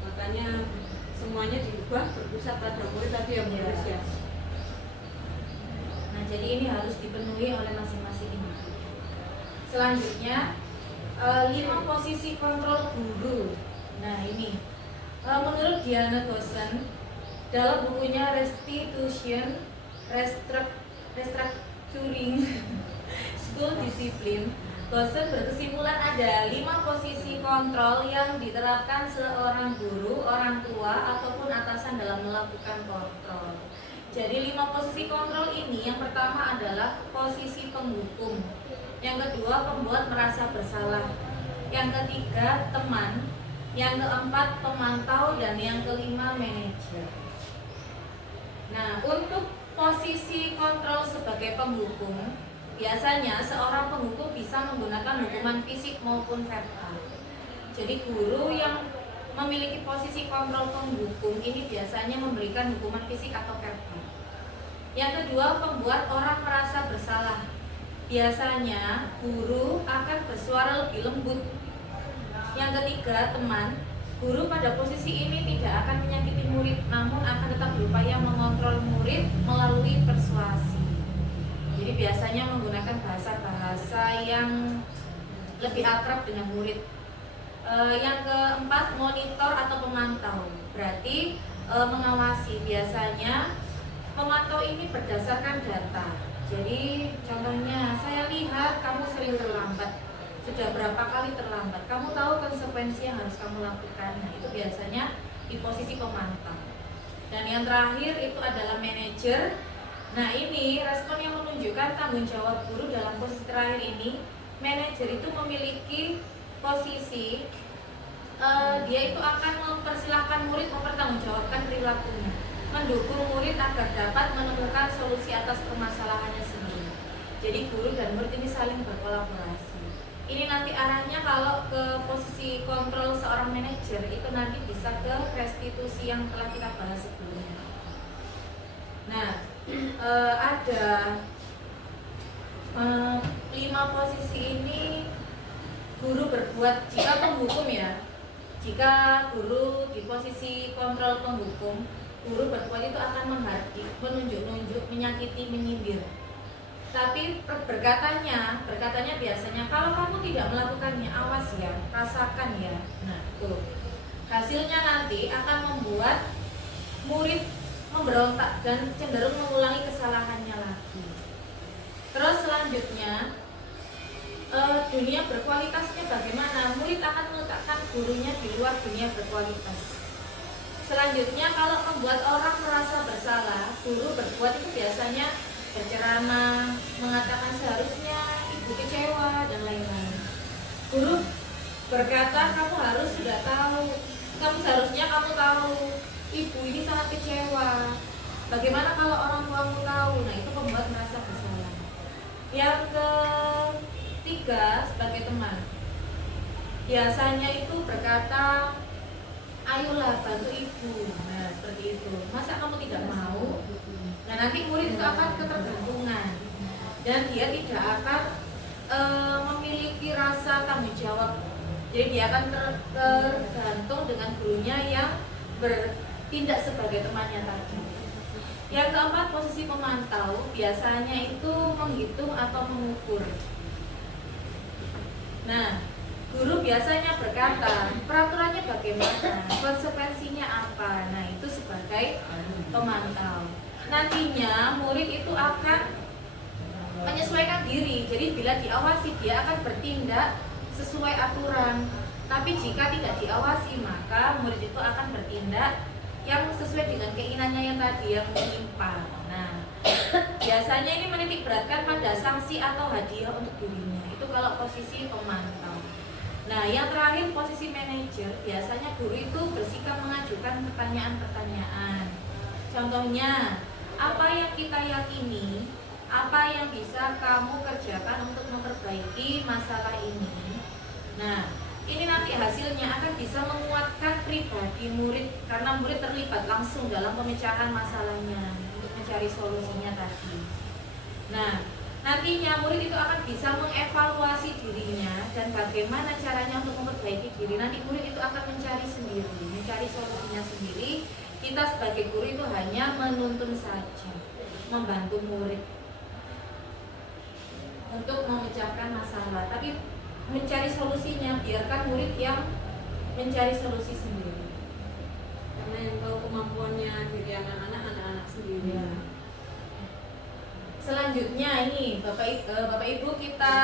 Makanya semuanya diubah berpusat pada murid tadi yang menulis ya. Nah, jadi ini harus dipenuhi oleh masing-masing individu. Selanjutnya 5 posisi kontrol guru. Nah, ini menurut Diana Gosen dalam bukunya Restitution, Restructuring School Discipline, Gosen berkesimpulan ada 5 posisi kontrol yang diterapkan seorang guru, orang tua, ataupun atasan dalam melakukan kontrol. Jadi 5 posisi kontrol ini, yang pertama adalah posisi penghukum, yang kedua pembuat merasa bersalah, yang ketiga teman, yang keempat pemantau, dan yang kelima manajer. Nah, untuk posisi kontrol sebagai penghukum, biasanya seorang penghukum bisa menggunakan hukuman fisik maupun verbal. Jadi guru yang memiliki posisi kontrol penghukum ini biasanya memberikan hukuman fisik atau verbal. Yang kedua, pembuat orang merasa bersalah. Biasanya guru akan bersuara lebih lembut. Yang ketiga, teman. Guru pada posisi ini tidak akan menyakiti murid, namun akan tetap berupaya mengontrol murid melalui persuasi. Jadi biasanya menggunakan bahasa-bahasa yang lebih akrab dengan murid. Yang keempat, monitor atau pemantau. Berarti mengawasi. Biasanya pemantau ini berdasarkan data. Jadi contohnya, saya lihat kamu sering terlambat. Sudah berapa kali terlambat? Kamu tahu konsekuensi yang harus kamu lakukan. Nah, itu biasanya di posisi pemantau. Dan yang terakhir itu adalah manajer. Nah, ini respon yang menunjukkan tanggung jawab guru dalam posisi terakhir ini. Manajer itu memiliki posisi dia itu akan mempersilahkan murid mempertanggungjawabkan perilakunya, mendukung murid agar dapat menemukan solusi atas permasalahannya sendiri. Jadi guru dan murid ini saling berkolaborasi. Ini nanti arahnya kalau ke posisi kontrol seorang manajer itu nanti bisa ke restitusi yang telah kita bahas sebelumnya. Nah, ada 5 posisi ini guru berbuat jika penghukum ya. Jika guru di posisi kontrol penghukum, guru berbuat itu akan menghardik, menunjuk-nunjuk, menyakiti, menyindir. Tapi berkatanya biasanya kalau kamu tidak melakukannya, awas ya, rasakan ya. Nah, tuh. Hasilnya nanti akan membuat murid memberontak dan cenderung mengulangi kesalahannya lagi. Terus selanjutnya, dunia berkualitasnya bagaimana? Murid akan meletakkan gurunya di luar dunia berkualitas. Selanjutnya, kalau membuat orang merasa bersalah, guru berbuat itu biasanya berceramah, mengatakan seharusnya ibu kecewa dan lain-lain. Guru berkata kamu seharusnya kamu tahu ibu ini sangat kecewa. Bagaimana kalau orang tuamu tahu? Nah, itu membuat merasa bersalah. Yang ketiga, sebagai teman, biasanya itu berkata, ayolah bantu ibu. Nah, seperti itu. Masa kamu tidak mau? Nah, nanti murid itu akan ketergantungan dan dia tidak akan memiliki rasa jawab. Jadi dia akan tergantung dengan gurunya yang bertindak sebagai temannya tadi. Yang keempat, posisi pemantau biasanya itu menghitung atau mengukur. Nah, guru biasanya berkata, peraturannya bagaimana, konsekuensinya apa. Nah, itu sebagai pemantau. Nantinya murid itu akan menyesuaikan diri. Jadi bila diawasi dia akan bertindak sesuai aturan. Tapi jika tidak diawasi maka murid itu akan bertindak yang sesuai dengan keinginannya yang tadi, yang menyimpang. Nah, biasanya ini menitik beratkan pada sanksi atau hadiah untuk dirinya. Itu kalau posisi pemantau. Nah, yang terakhir posisi manajer. Biasanya guru itu bersikap mengajukan pertanyaan-pertanyaan. Contohnya, apa yang kita yakini, apa yang bisa kamu kerjakan untuk memperbaiki masalah ini. Nah, ini nanti hasilnya akan bisa menguatkan pribadi murid karena murid terlibat langsung dalam pemecahan masalahnya untuk mencari solusinya tadi. Nah, nantinya murid itu akan bisa mengevaluasi dirinya dan bagaimana caranya untuk memperbaiki diri. Nanti murid itu akan mencari sendiri, mencari solusinya sendiri. Kita sebagai guru itu hanya menuntun saja, membantu murid untuk memecahkan masalah, tapi mencari solusinya biarkan murid yang mencari solusi sendiri. Karena yang tahu kemampuannya diri anak-anak sendiri. Ya. Selanjutnya ini Bapak Ibu kita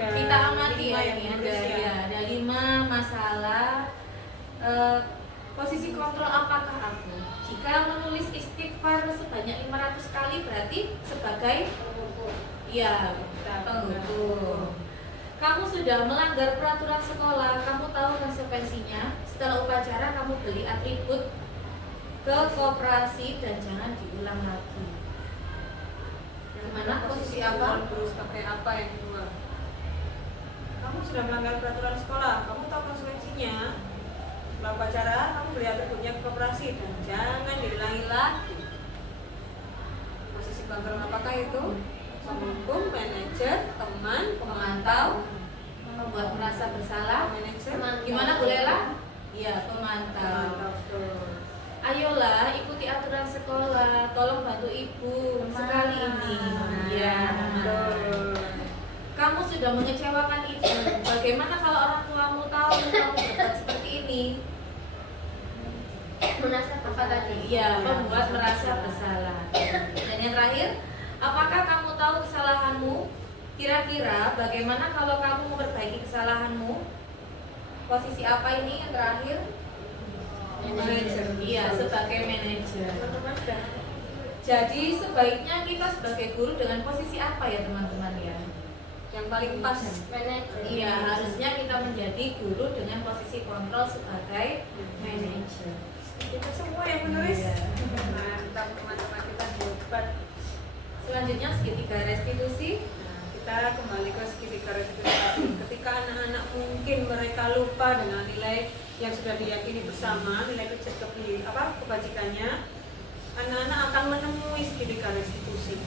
amati ya, ini ada 5 masalah. Posisi kontrol apakah aku? Jika menulis istighfar sebanyak 500 kali berarti sebagai penghukum. Kamu sudah melanggar peraturan sekolah, kamu tahu konsekuensinya. Setelah upacara kamu beli atribut ke koperasi dan jangan diulang lagi. Gimana posisi apa? Terus pakai apa yang kedua? Kamu sudah melanggar peraturan sekolah, kamu tahu konsekuensinya. Setelah upacara, kamu beli atributnya ke koperasi dan jangan diulangi lagi. Posisi kontrol apakah itu? Penghukum, manajer, teman, pemantau, Membuat merasa bersalah. manajer, Gimana bolehlah? Iya, pemantau. Ayolah ikuti aturan sekolah, tolong bantu ibu sekali ini. Ya. Kamu sudah mengecewakan ibu. Bagaimana kalau orang tuamu tahu kamu berbuat seperti ini? Merasa Apa tadi? Iya, membuat merasa bersalah. Dan yang terakhir, apakah kamu tahu kesalahanmu? Kira-kira bagaimana kalau kamu memperbaiki kesalahanmu? Posisi apa ini yang terakhir? Manajer. Iya, sebagai manajer. Jadi sebaiknya kita sebagai guru dengan posisi apa ya teman-teman ya? Yang paling pas. manajer. Iya, harusnya kita menjadi guru dengan posisi kontrol sebagai manajer. Kita semua yang menulis. Iya. Mantap teman-teman, kita hebat. Selanjutnya segitiga restitusi. Nah, kita kembali ke segitiga restitusi. Ketika anak-anak mungkin mereka lupa dengan nilai yang sudah diyakini bersama, nilai kebajikannya, anak-anak akan menemui segitiga restitusi.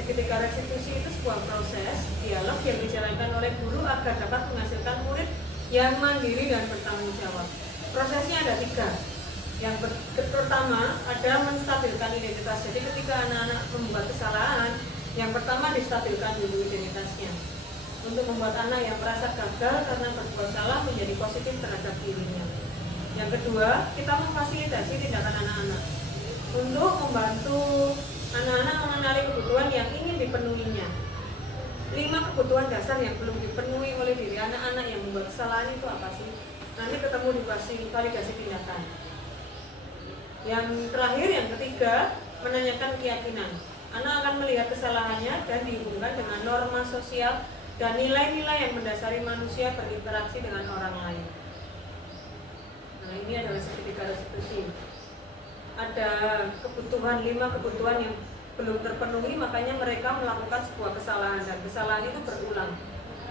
Segitiga restitusi itu sebuah proses dialog yang dijalankan oleh guru agar dapat menghasilkan murid yang mandiri dan bertanggung jawab. Prosesnya ada 3. Yang pertama ada menstabilkan identitas. Jadi ketika anak-anak membuat kesalahan, yang pertama distabilkan dulu identitasnya. Untuk membuat anak yang merasa gagal karena berbuat salah menjadi positif terhadap dirinya. Yang kedua, kita memfasilitasi tindakan anak-anak untuk membantu anak-anak mengenali kebutuhan yang ingin dipenuhinya. 5 kebutuhan dasar yang belum dipenuhi oleh diri anak-anak yang membuat kesalahan itu apa sih? Nanti ketemu di validasi tindakan. Yang terakhir, yang ketiga, menanyakan keyakinan. Anak akan melihat kesalahannya dan dihubungkan dengan norma sosial dan nilai-nilai yang mendasari manusia berinteraksi dengan orang lain. Nah, ini adalah segitiga restitusi. Ada kebutuhan, 5 kebutuhan yang belum terpenuhi, makanya mereka melakukan sebuah kesalahan dan kesalahan itu berulang.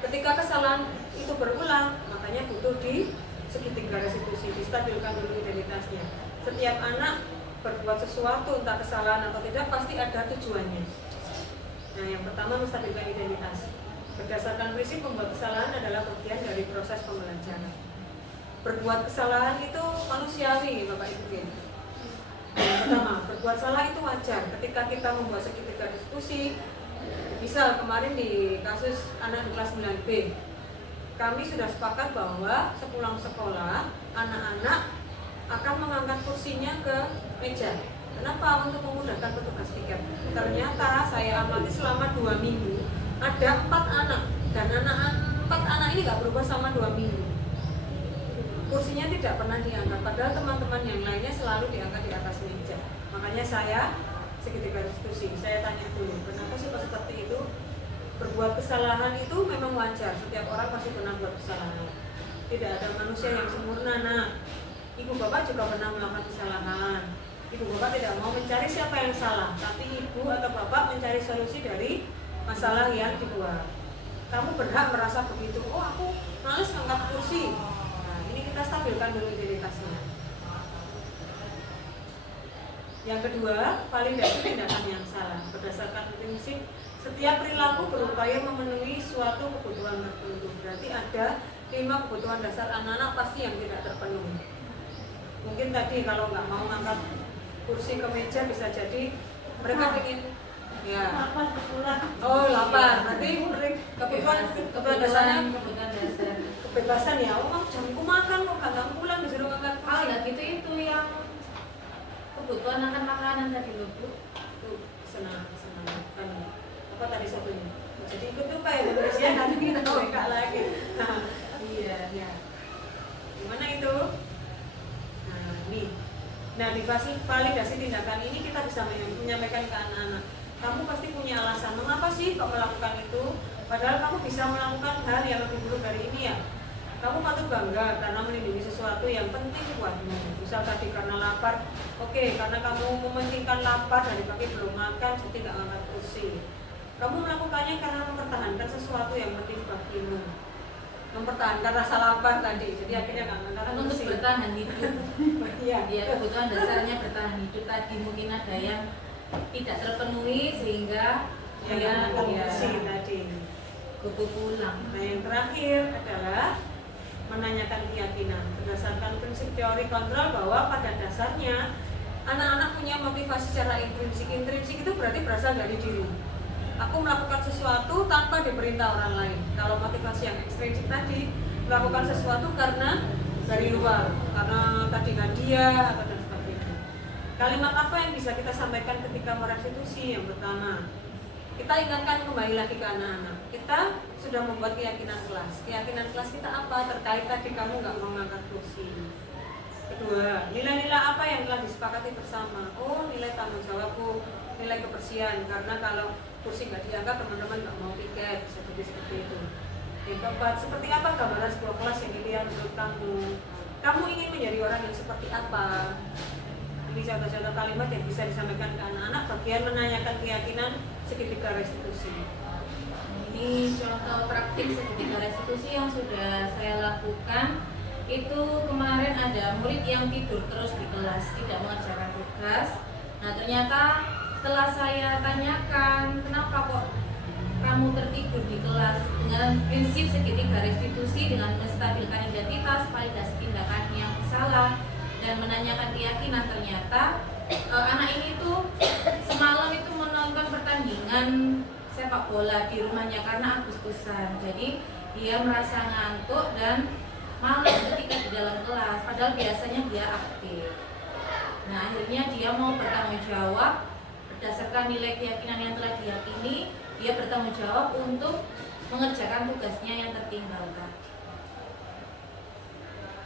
Ketika kesalahan itu berulang, makanya butuh di segitiga restitusi, distabilkan dulu identitasnya. Setiap anak berbuat sesuatu, entah kesalahan atau tidak, pasti ada tujuannya. Nah, yang pertama menstabilkan identitas. Berdasarkan prinsip membuat kesalahan adalah bagian dari proses pembelajaran. Berbuat kesalahan itu manusiawi, Bapak Ibu. Yang pertama, berbuat salah itu wajar. Ketika kita membuat segitiga diskusi, misal kemarin di kasus anak di kelas 9B, kami sudah sepakat bahwa sepulang sekolah, anak-anak akan mengangkat kursinya ke meja. Kenapa? Untuk memudahkan petugas tiket. Ternyata saya amati selama 2 minggu ada 4 anak, dan 4 anak ini nggak berubah selama 2 minggu. Kursinya tidak pernah diangkat, padahal teman-teman yang lainnya selalu diangkat di atas meja. Makanya saya segitiga diskusi, saya tanya dulu, kenapa sih kok seperti itu? Berbuat kesalahan itu memang wajar, setiap orang pasti pernah buat kesalahan. Tidak ada manusia yang sempurna. Nah, ibu bapak juga pernah melakukan kesalahan. Ibu bapak tidak mau mencari siapa yang salah, tapi ibu atau bapak mencari solusi dari masalah yang dibuat. Kamu berhak merasa begitu. Oh, aku males ngangkat kursi. Nah, ini kita stabilkan dulu identitasnya. Yang kedua, validasi tindakan yang salah. Berdasarkan prinsip setiap perilaku berupaya memenuhi suatu kebutuhan tertentu. Berarti ada 5 kebutuhan dasar anak-anak pasti yang tidak terpenuhi. Mungkin tadi kalau nggak mau ngangkat kursi ke meja, bisa jadi mereka ingin Lapar pulang. Oh, lapar. Berarti kebutuhan dasarnya dasar. kebebasan ya. Oh, jamku makan kok nggak pulang disuruh ngangkat kursi. Enggak gitu, itu yang kebutuhan akan makanan tadi loh, Bu. Senang. Apa tadi satunya? Jadi ikut tuh kayak Indonesia nanti kita WK lagi. Nah, Iya. ya. Gimana itu? Nah, nih. Nah, di validasi tindakan ini kita bisa menyampaikan ke anak-anak. Kamu pasti punya alasan mengapa sih kau melakukan itu, padahal kamu bisa melakukan hal yang lebih buruk dari ini ya. Kamu patut bangga karena melindungi sesuatu yang penting buatmu. Misal tadi karena lapar, oke, karena kamu mementingkan lapar dari pagi belum makan, jadi nggak angkat kursi. Kamu melakukannya karena mempertahankan sesuatu yang penting bagimu, mempertahankan rasa lapar tadi, jadi akhirnya nggak angkat Kan kursi. untuk bertahan hidup. Iya. Ya, kebutuhan dasarnya bertahan hidup tadi mungkin ada yang tidak terpenuhi sehingga Yang dia angkat kursi tadi. kupu pulang. Nah, yang terakhir adalah menanyakan keyakinan. Berdasarkan prinsip teori kontrol bahwa pada dasarnya anak-anak punya motivasi secara intrinsik. Intrinsik itu berarti berasal dari diri. Aku melakukan sesuatu tanpa diperintah orang lain. Kalau motivasi yang ekstrinsik tadi, melakukan sesuatu karena dari luar, karena tadi hadiah atau dan sebagainya. Kalimat apa yang bisa kita sampaikan ketika merestitusi? Yang pertama, kita ingatkan kembali lagi ke anak-anak. Kita sudah membuat keyakinan kelas. Keyakinan kelas kita apa? Terkait tadi kamu nggak mau ngangkat kursi. Kedua, nilai-nilai apa yang telah disepakati bersama? Oh, nilai tanggung jawabku, nilai kebersihan. Karena kalau kursi nggak diangkat, teman-teman nggak mau tiket. Bisa jadi seperti itu. Yang keempat, seperti apa gambaran sebuah kelas yang ideal menurut kamu? Kamu ingin menjadi orang yang seperti apa? Ini contoh-contoh kalimat yang bisa disampaikan ke anak-anak bagian menanyakan keyakinan segitiga restitusi. Ini contoh praktik segitiga restitusi yang sudah saya lakukan. Itu kemarin ada murid yang tidur terus di kelas, tidak mengerjakan tugas. Nah, ternyata setelah saya tanyakan kenapa kok kamu tertidur di kelas, dengan prinsip segitiga restitusi, dengan menstabilkan identitas, validasi tindakan yang salah, dan menanyakan keyakinan, ternyata anak ini tuh semalam itu menonton pertandingan sepak bola di rumahnya karena Agustusan. Jadi dia merasa ngantuk dan malas ketika di dalam kelas, padahal biasanya dia aktif. Nah, akhirnya dia mau bertanggung jawab berdasarkan nilai keyakinan yang telah diyakini. Dia bertanggung jawab untuk mengerjakan tugasnya yang tertinggal tadi.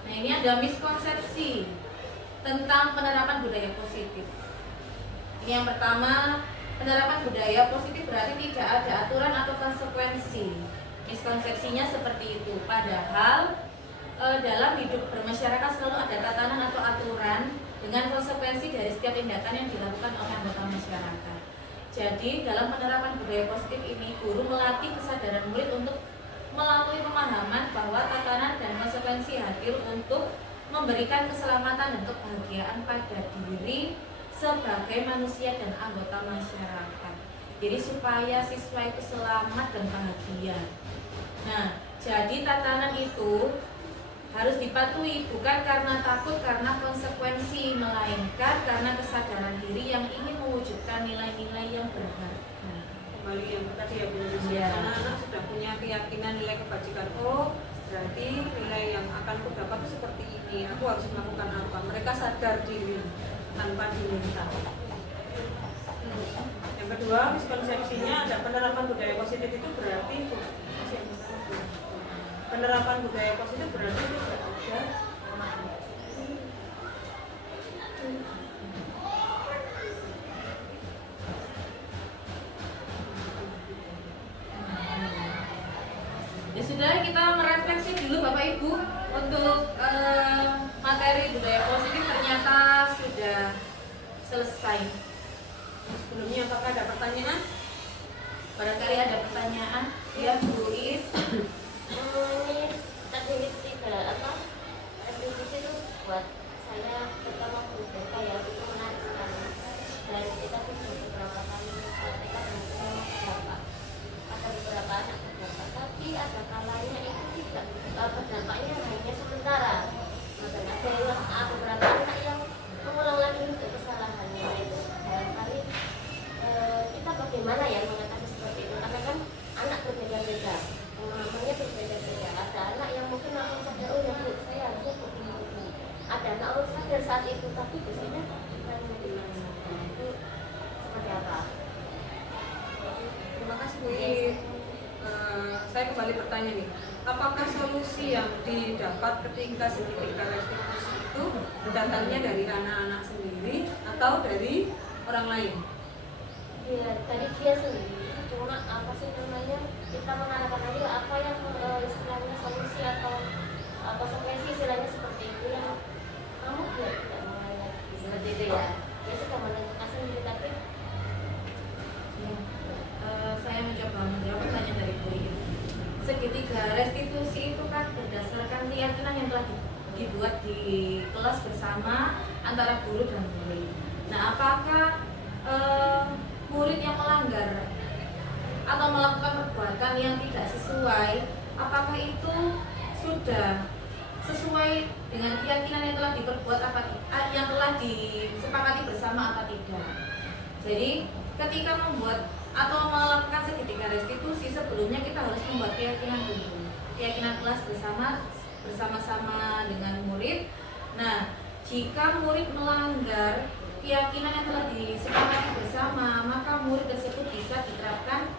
Nah, ini ada miskonsepsi tentang penerapan budaya positif. Ini yang pertama, penerapan budaya positif berarti tidak ada aturan atau konsekuensi. Miskonsepsinya seperti itu. Padahal dalam hidup bermasyarakat selalu ada tatanan atau aturan dengan konsekuensi dari setiap tindakan yang dilakukan oleh anggota masyarakat. Jadi dalam penerapan budaya positif ini, guru melatih kesadaran murid untuk melalui pemahaman bahwa tatanan dan konsekuensi hadir untuk memberikan keselamatan dan kebahagiaan pada diri sebagai manusia dan anggota masyarakat. Jadi supaya siswa itu selamat dan bahagia. Nah, jadi tatanan itu harus dipatuhi bukan karena takut karena konsekuensi, melainkan karena kesadaran diri yang ingin mewujudkan nilai-nilai yang berharga. Kembali yang tadi ya Bu, Iya. anak-anak sudah punya keyakinan nilai kebajikan. Oh, berarti nilai yang akan aku dapat itu seperti ini. Aku harus melakukan apa? Mereka sadar diri tanpa diminta. Yang kedua, miskonsepsinya ada penerapan budaya positif itu berarti penerapan budaya positif berarti itu ada Ya sudah, kita merefleksi dulu Bapak Ibu untuk materi budaya positif ternyata sudah selesai. sebelumnya. Apakah ada pertanyaan? Barangkali ada pertanyaan? Ya Bu Iis. Ini tadi tiga apa? Aktivitas itu buat saya pertama berbeda ya, itu menarik sekali. Dan kita sudah beberapa kali praktekkan dengan bapak. Ada beberapa anak berbapak, tapi ada kalanya itu tidak berdampaknya hanya sementara. Makanya ada beberapa anak yang mengulang lagi untuk kesalahannya itu. Barangkali kita bagaimana ya mengatasi seperti itu? Karena kan anak berbeda-beda, pemahamannya berbeda-beda. Ada anak yang mungkin langsung sadar, oh ya Bu, saya harusnya begini. Ada anak orang sadar saat itu, tapi biasanya bukan itu seperti apa? Terima kasih Bu Iis. Saya kembali bertanya nih, apakah solusi yang didapat ketika segitiga restitusi itu datangnya dari anak-anak sendiri atau dari orang lain? Ya, dari dia sendiri. Cuma apa sih namanya, kita mengarahkan aja apa yang istilahnya solusi atau konsekuensi istilahnya seperti itu yang kamu tidak mengalami seperti itu ya. Dia sudah menentukan sendiri, tapi Saya mencoba menjawab pertanyaan dari Bu Iis. Segitiga restitusi itu kan berdasarkan keyakinan yang telah dibuat di kelas bersama antara guru dan murid. Nah, apakah murid yang melanggar atau melakukan perbuatan yang tidak sesuai, apakah itu sudah sesuai dengan keyakinan yang telah diperbuat yang telah disepakati bersama atau tidak? Jadi ketika membuat atau melakukan segitiga restitusi, sebelumnya kita harus membuat keyakinan dulu, keyakinan kelas bersama-sama dengan murid. Nah, jika murid melanggar keyakinan yang telah disepakati bersama, maka murid tersebut bisa diterapkan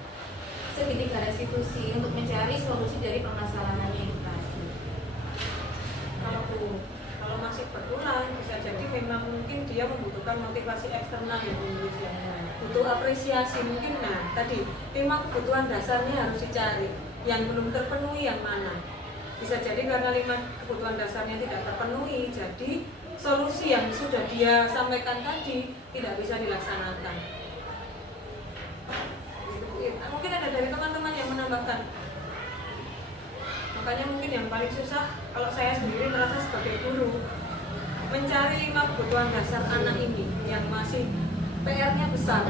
segitiga restitusi untuk mencari solusi dari permasalahannya itu tadi. Kalau masih berulang, bisa jadi memang mungkin dia membutuhkan motivasi eksternal ya Bu Iis ya. Butuh apresiasi mungkin. Nah, tadi 5 kebutuhan dasarnya harus dicari. Yang belum terpenuhi yang mana? Bisa jadi karena 5 kebutuhan dasarnya tidak terpenuhi, jadi solusi yang sudah dia sampaikan tadi tidak bisa dilaksanakan. Mungkin ada dari teman-teman yang menambahkan. Makanya mungkin yang paling susah kalau saya sendiri merasa sebagai guru mencari 5 kebutuhan dasar anak ini yang masih PR-nya besar.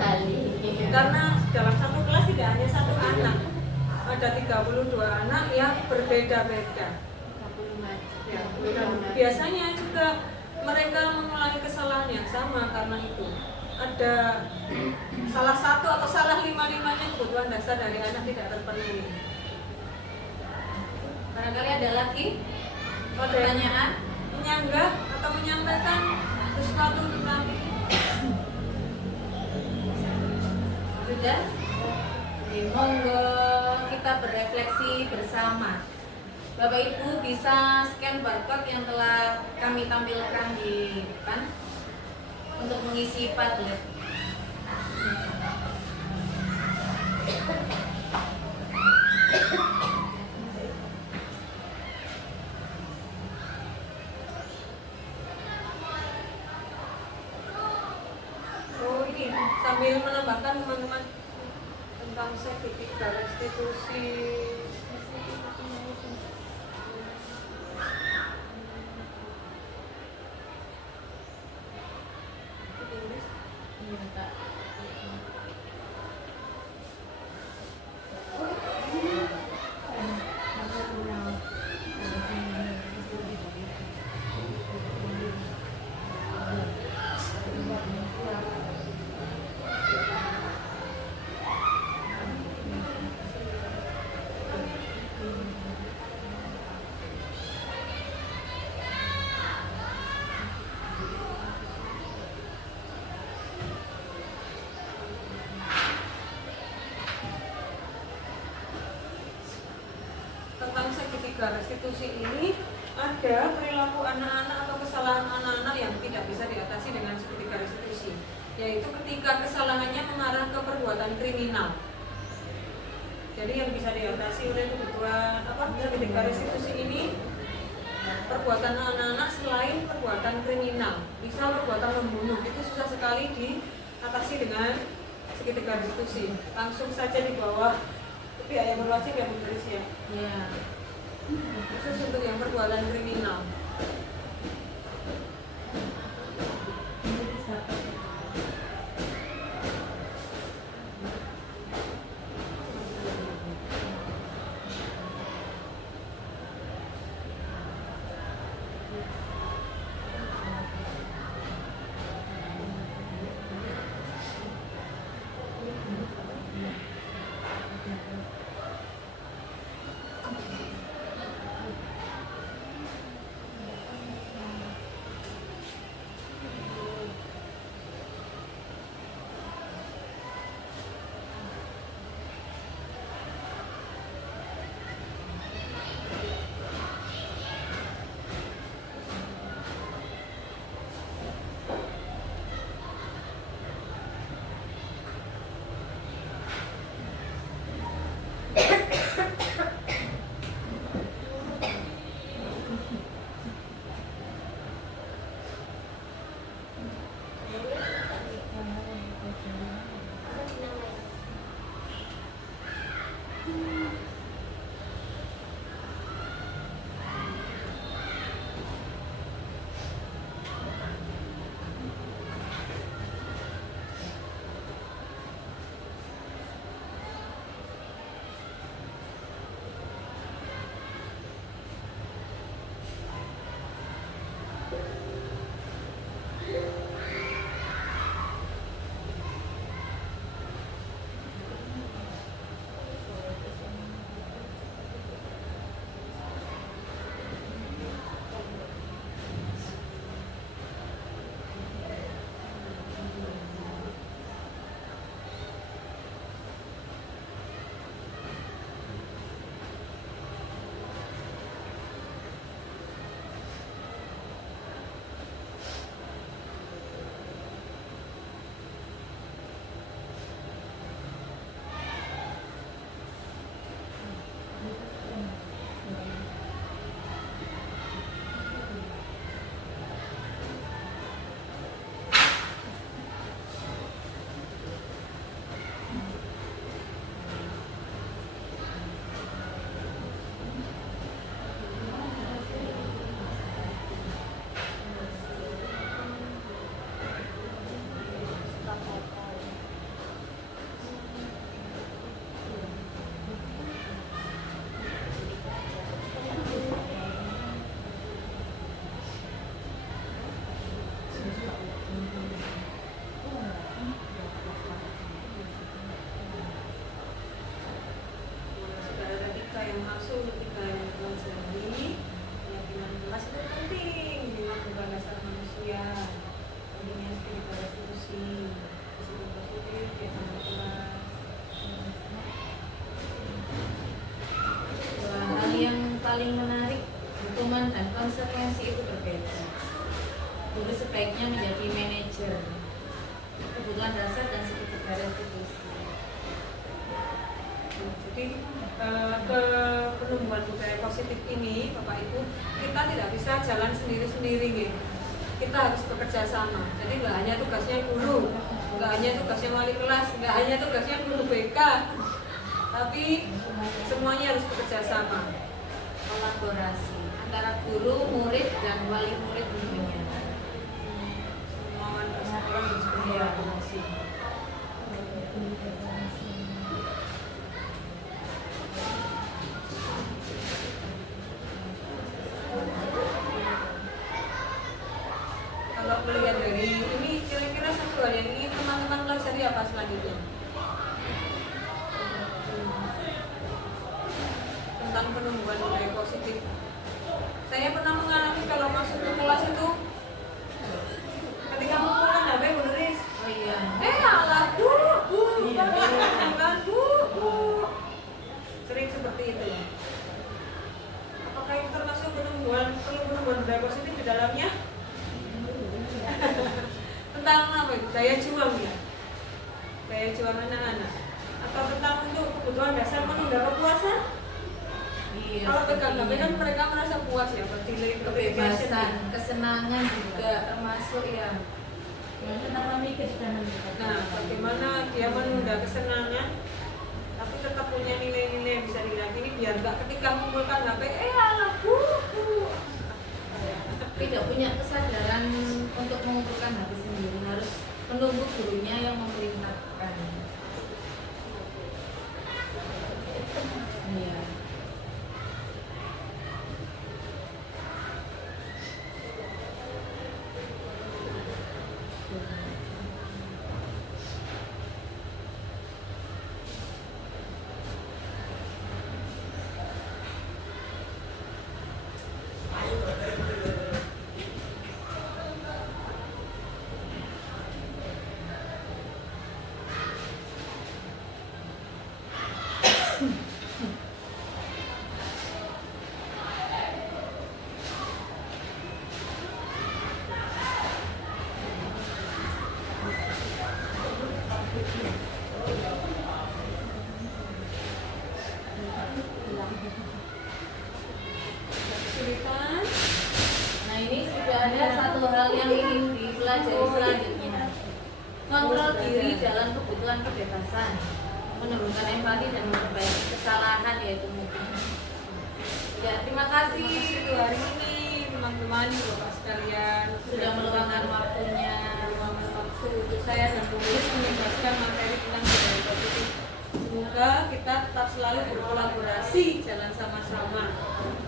Karena dalam satu kelas tidak hanya satu anak, ada 32 anak yang berbeda-beda. Ya, dan biasanya juga mereka mengulangi kesalahan yang sama karena itu. Ada salah satu atau salah 5-5-nya kebutuhan dasar dari anak tidak terpenuhi. Barangkali ada lagi pertanyaan? Menyanggah atau menyampaikan sesuatu tentang ini? Sudah? Jadi, monggo kita berefleksi bersama. Bapak Ibu bisa scan barcode yang telah kami tampilkan di depan untuk mengisi Padlet. Oh ini sambil menambahkan teman-teman tentang sertifikat restitusi. segitiga restitusi ini ada perilaku anak-anak atau kesalahan anak-anak yang tidak bisa diatasi dengan segitiga restitusi, yaitu ketika kesalahannya mengarah ke perbuatan kriminal. Jadi yang bisa diatasi oleh kebutuhan segitiga restitusi ini perbuatan anak-anak selain perbuatan kriminal. Misal perbuatan membunuh itu susah sekali diatasi dengan segitiga restitusi. Langsung saja di bawah pihak yang berwajib yang menulis ya. Ya. Khusus untuk yang perbuatan kriminal. paling menarik, hukuman dan konsekuensi itu berbeda. Guru sebaiknya menjadi manajer kebutuhan dasar dan segitiga restitusi. Jadi ke penumbuhan budaya positif ini, Bapak Ibu, kita tidak bisa jalan sendiri-sendiri gitu. Kita harus bekerja sama. Jadi nggak hanya tugasnya guru, nggak hanya tugasnya wali kelas, nggak hanya tugasnya guru BK, tapi semuanya harus bekerja sama. Kolaborasi antara guru, murid, dan wali murid tentunya. Semua orang harus berkolaborasi. Kalau melihat dari ini, kira-kira satu hal yang ingin teman-teman pelajari apa selanjutnya? Tentang penumbuhan budaya positif. Saya pernah mengalami kalau masuk ke kelas itu, ketika pulang HP menulis, Oh iya. alah bu, kebutuhan dasar menunda kepuasan. Iya, Kalau pegang HP sepertinya. kan mereka merasa puas ya, berdilai Kebebasan, kesenangan juga termasuk ya. Kenapa mikir di dalam kita? Nah, bagaimana dia menunda kesenangan tapi tetap punya nilai-nilai yang bisa diyakini biar nggak ketika mengumpulkan HP, alah guru. Tidak punya kesadaran untuk mengumpulkan hati sendiri, harus menunggu gurunya yang memerintahkan. Iya. Kesulitan. Nah ini sudah ada satu hal yang ingin dipelajari selanjutnya. Kontrol diri dalam kebutuhan kebebasan, menurunkan empati dan memperbaiki kesalahan yaitu mungkin. Ya terima kasih Itu hari ini teman-teman bapak sekalian sudah meluangkan waktunya. meluangkan waktu untuk saya dan penulis menjelaskan materi tentang budaya positif. Semoga kita tetap selalu berkolaborasi jalan sama-sama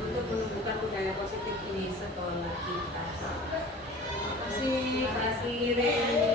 untuk menumbuhkan budaya positif ini. Di sekolah kita. Terima kasih. Terima kasih.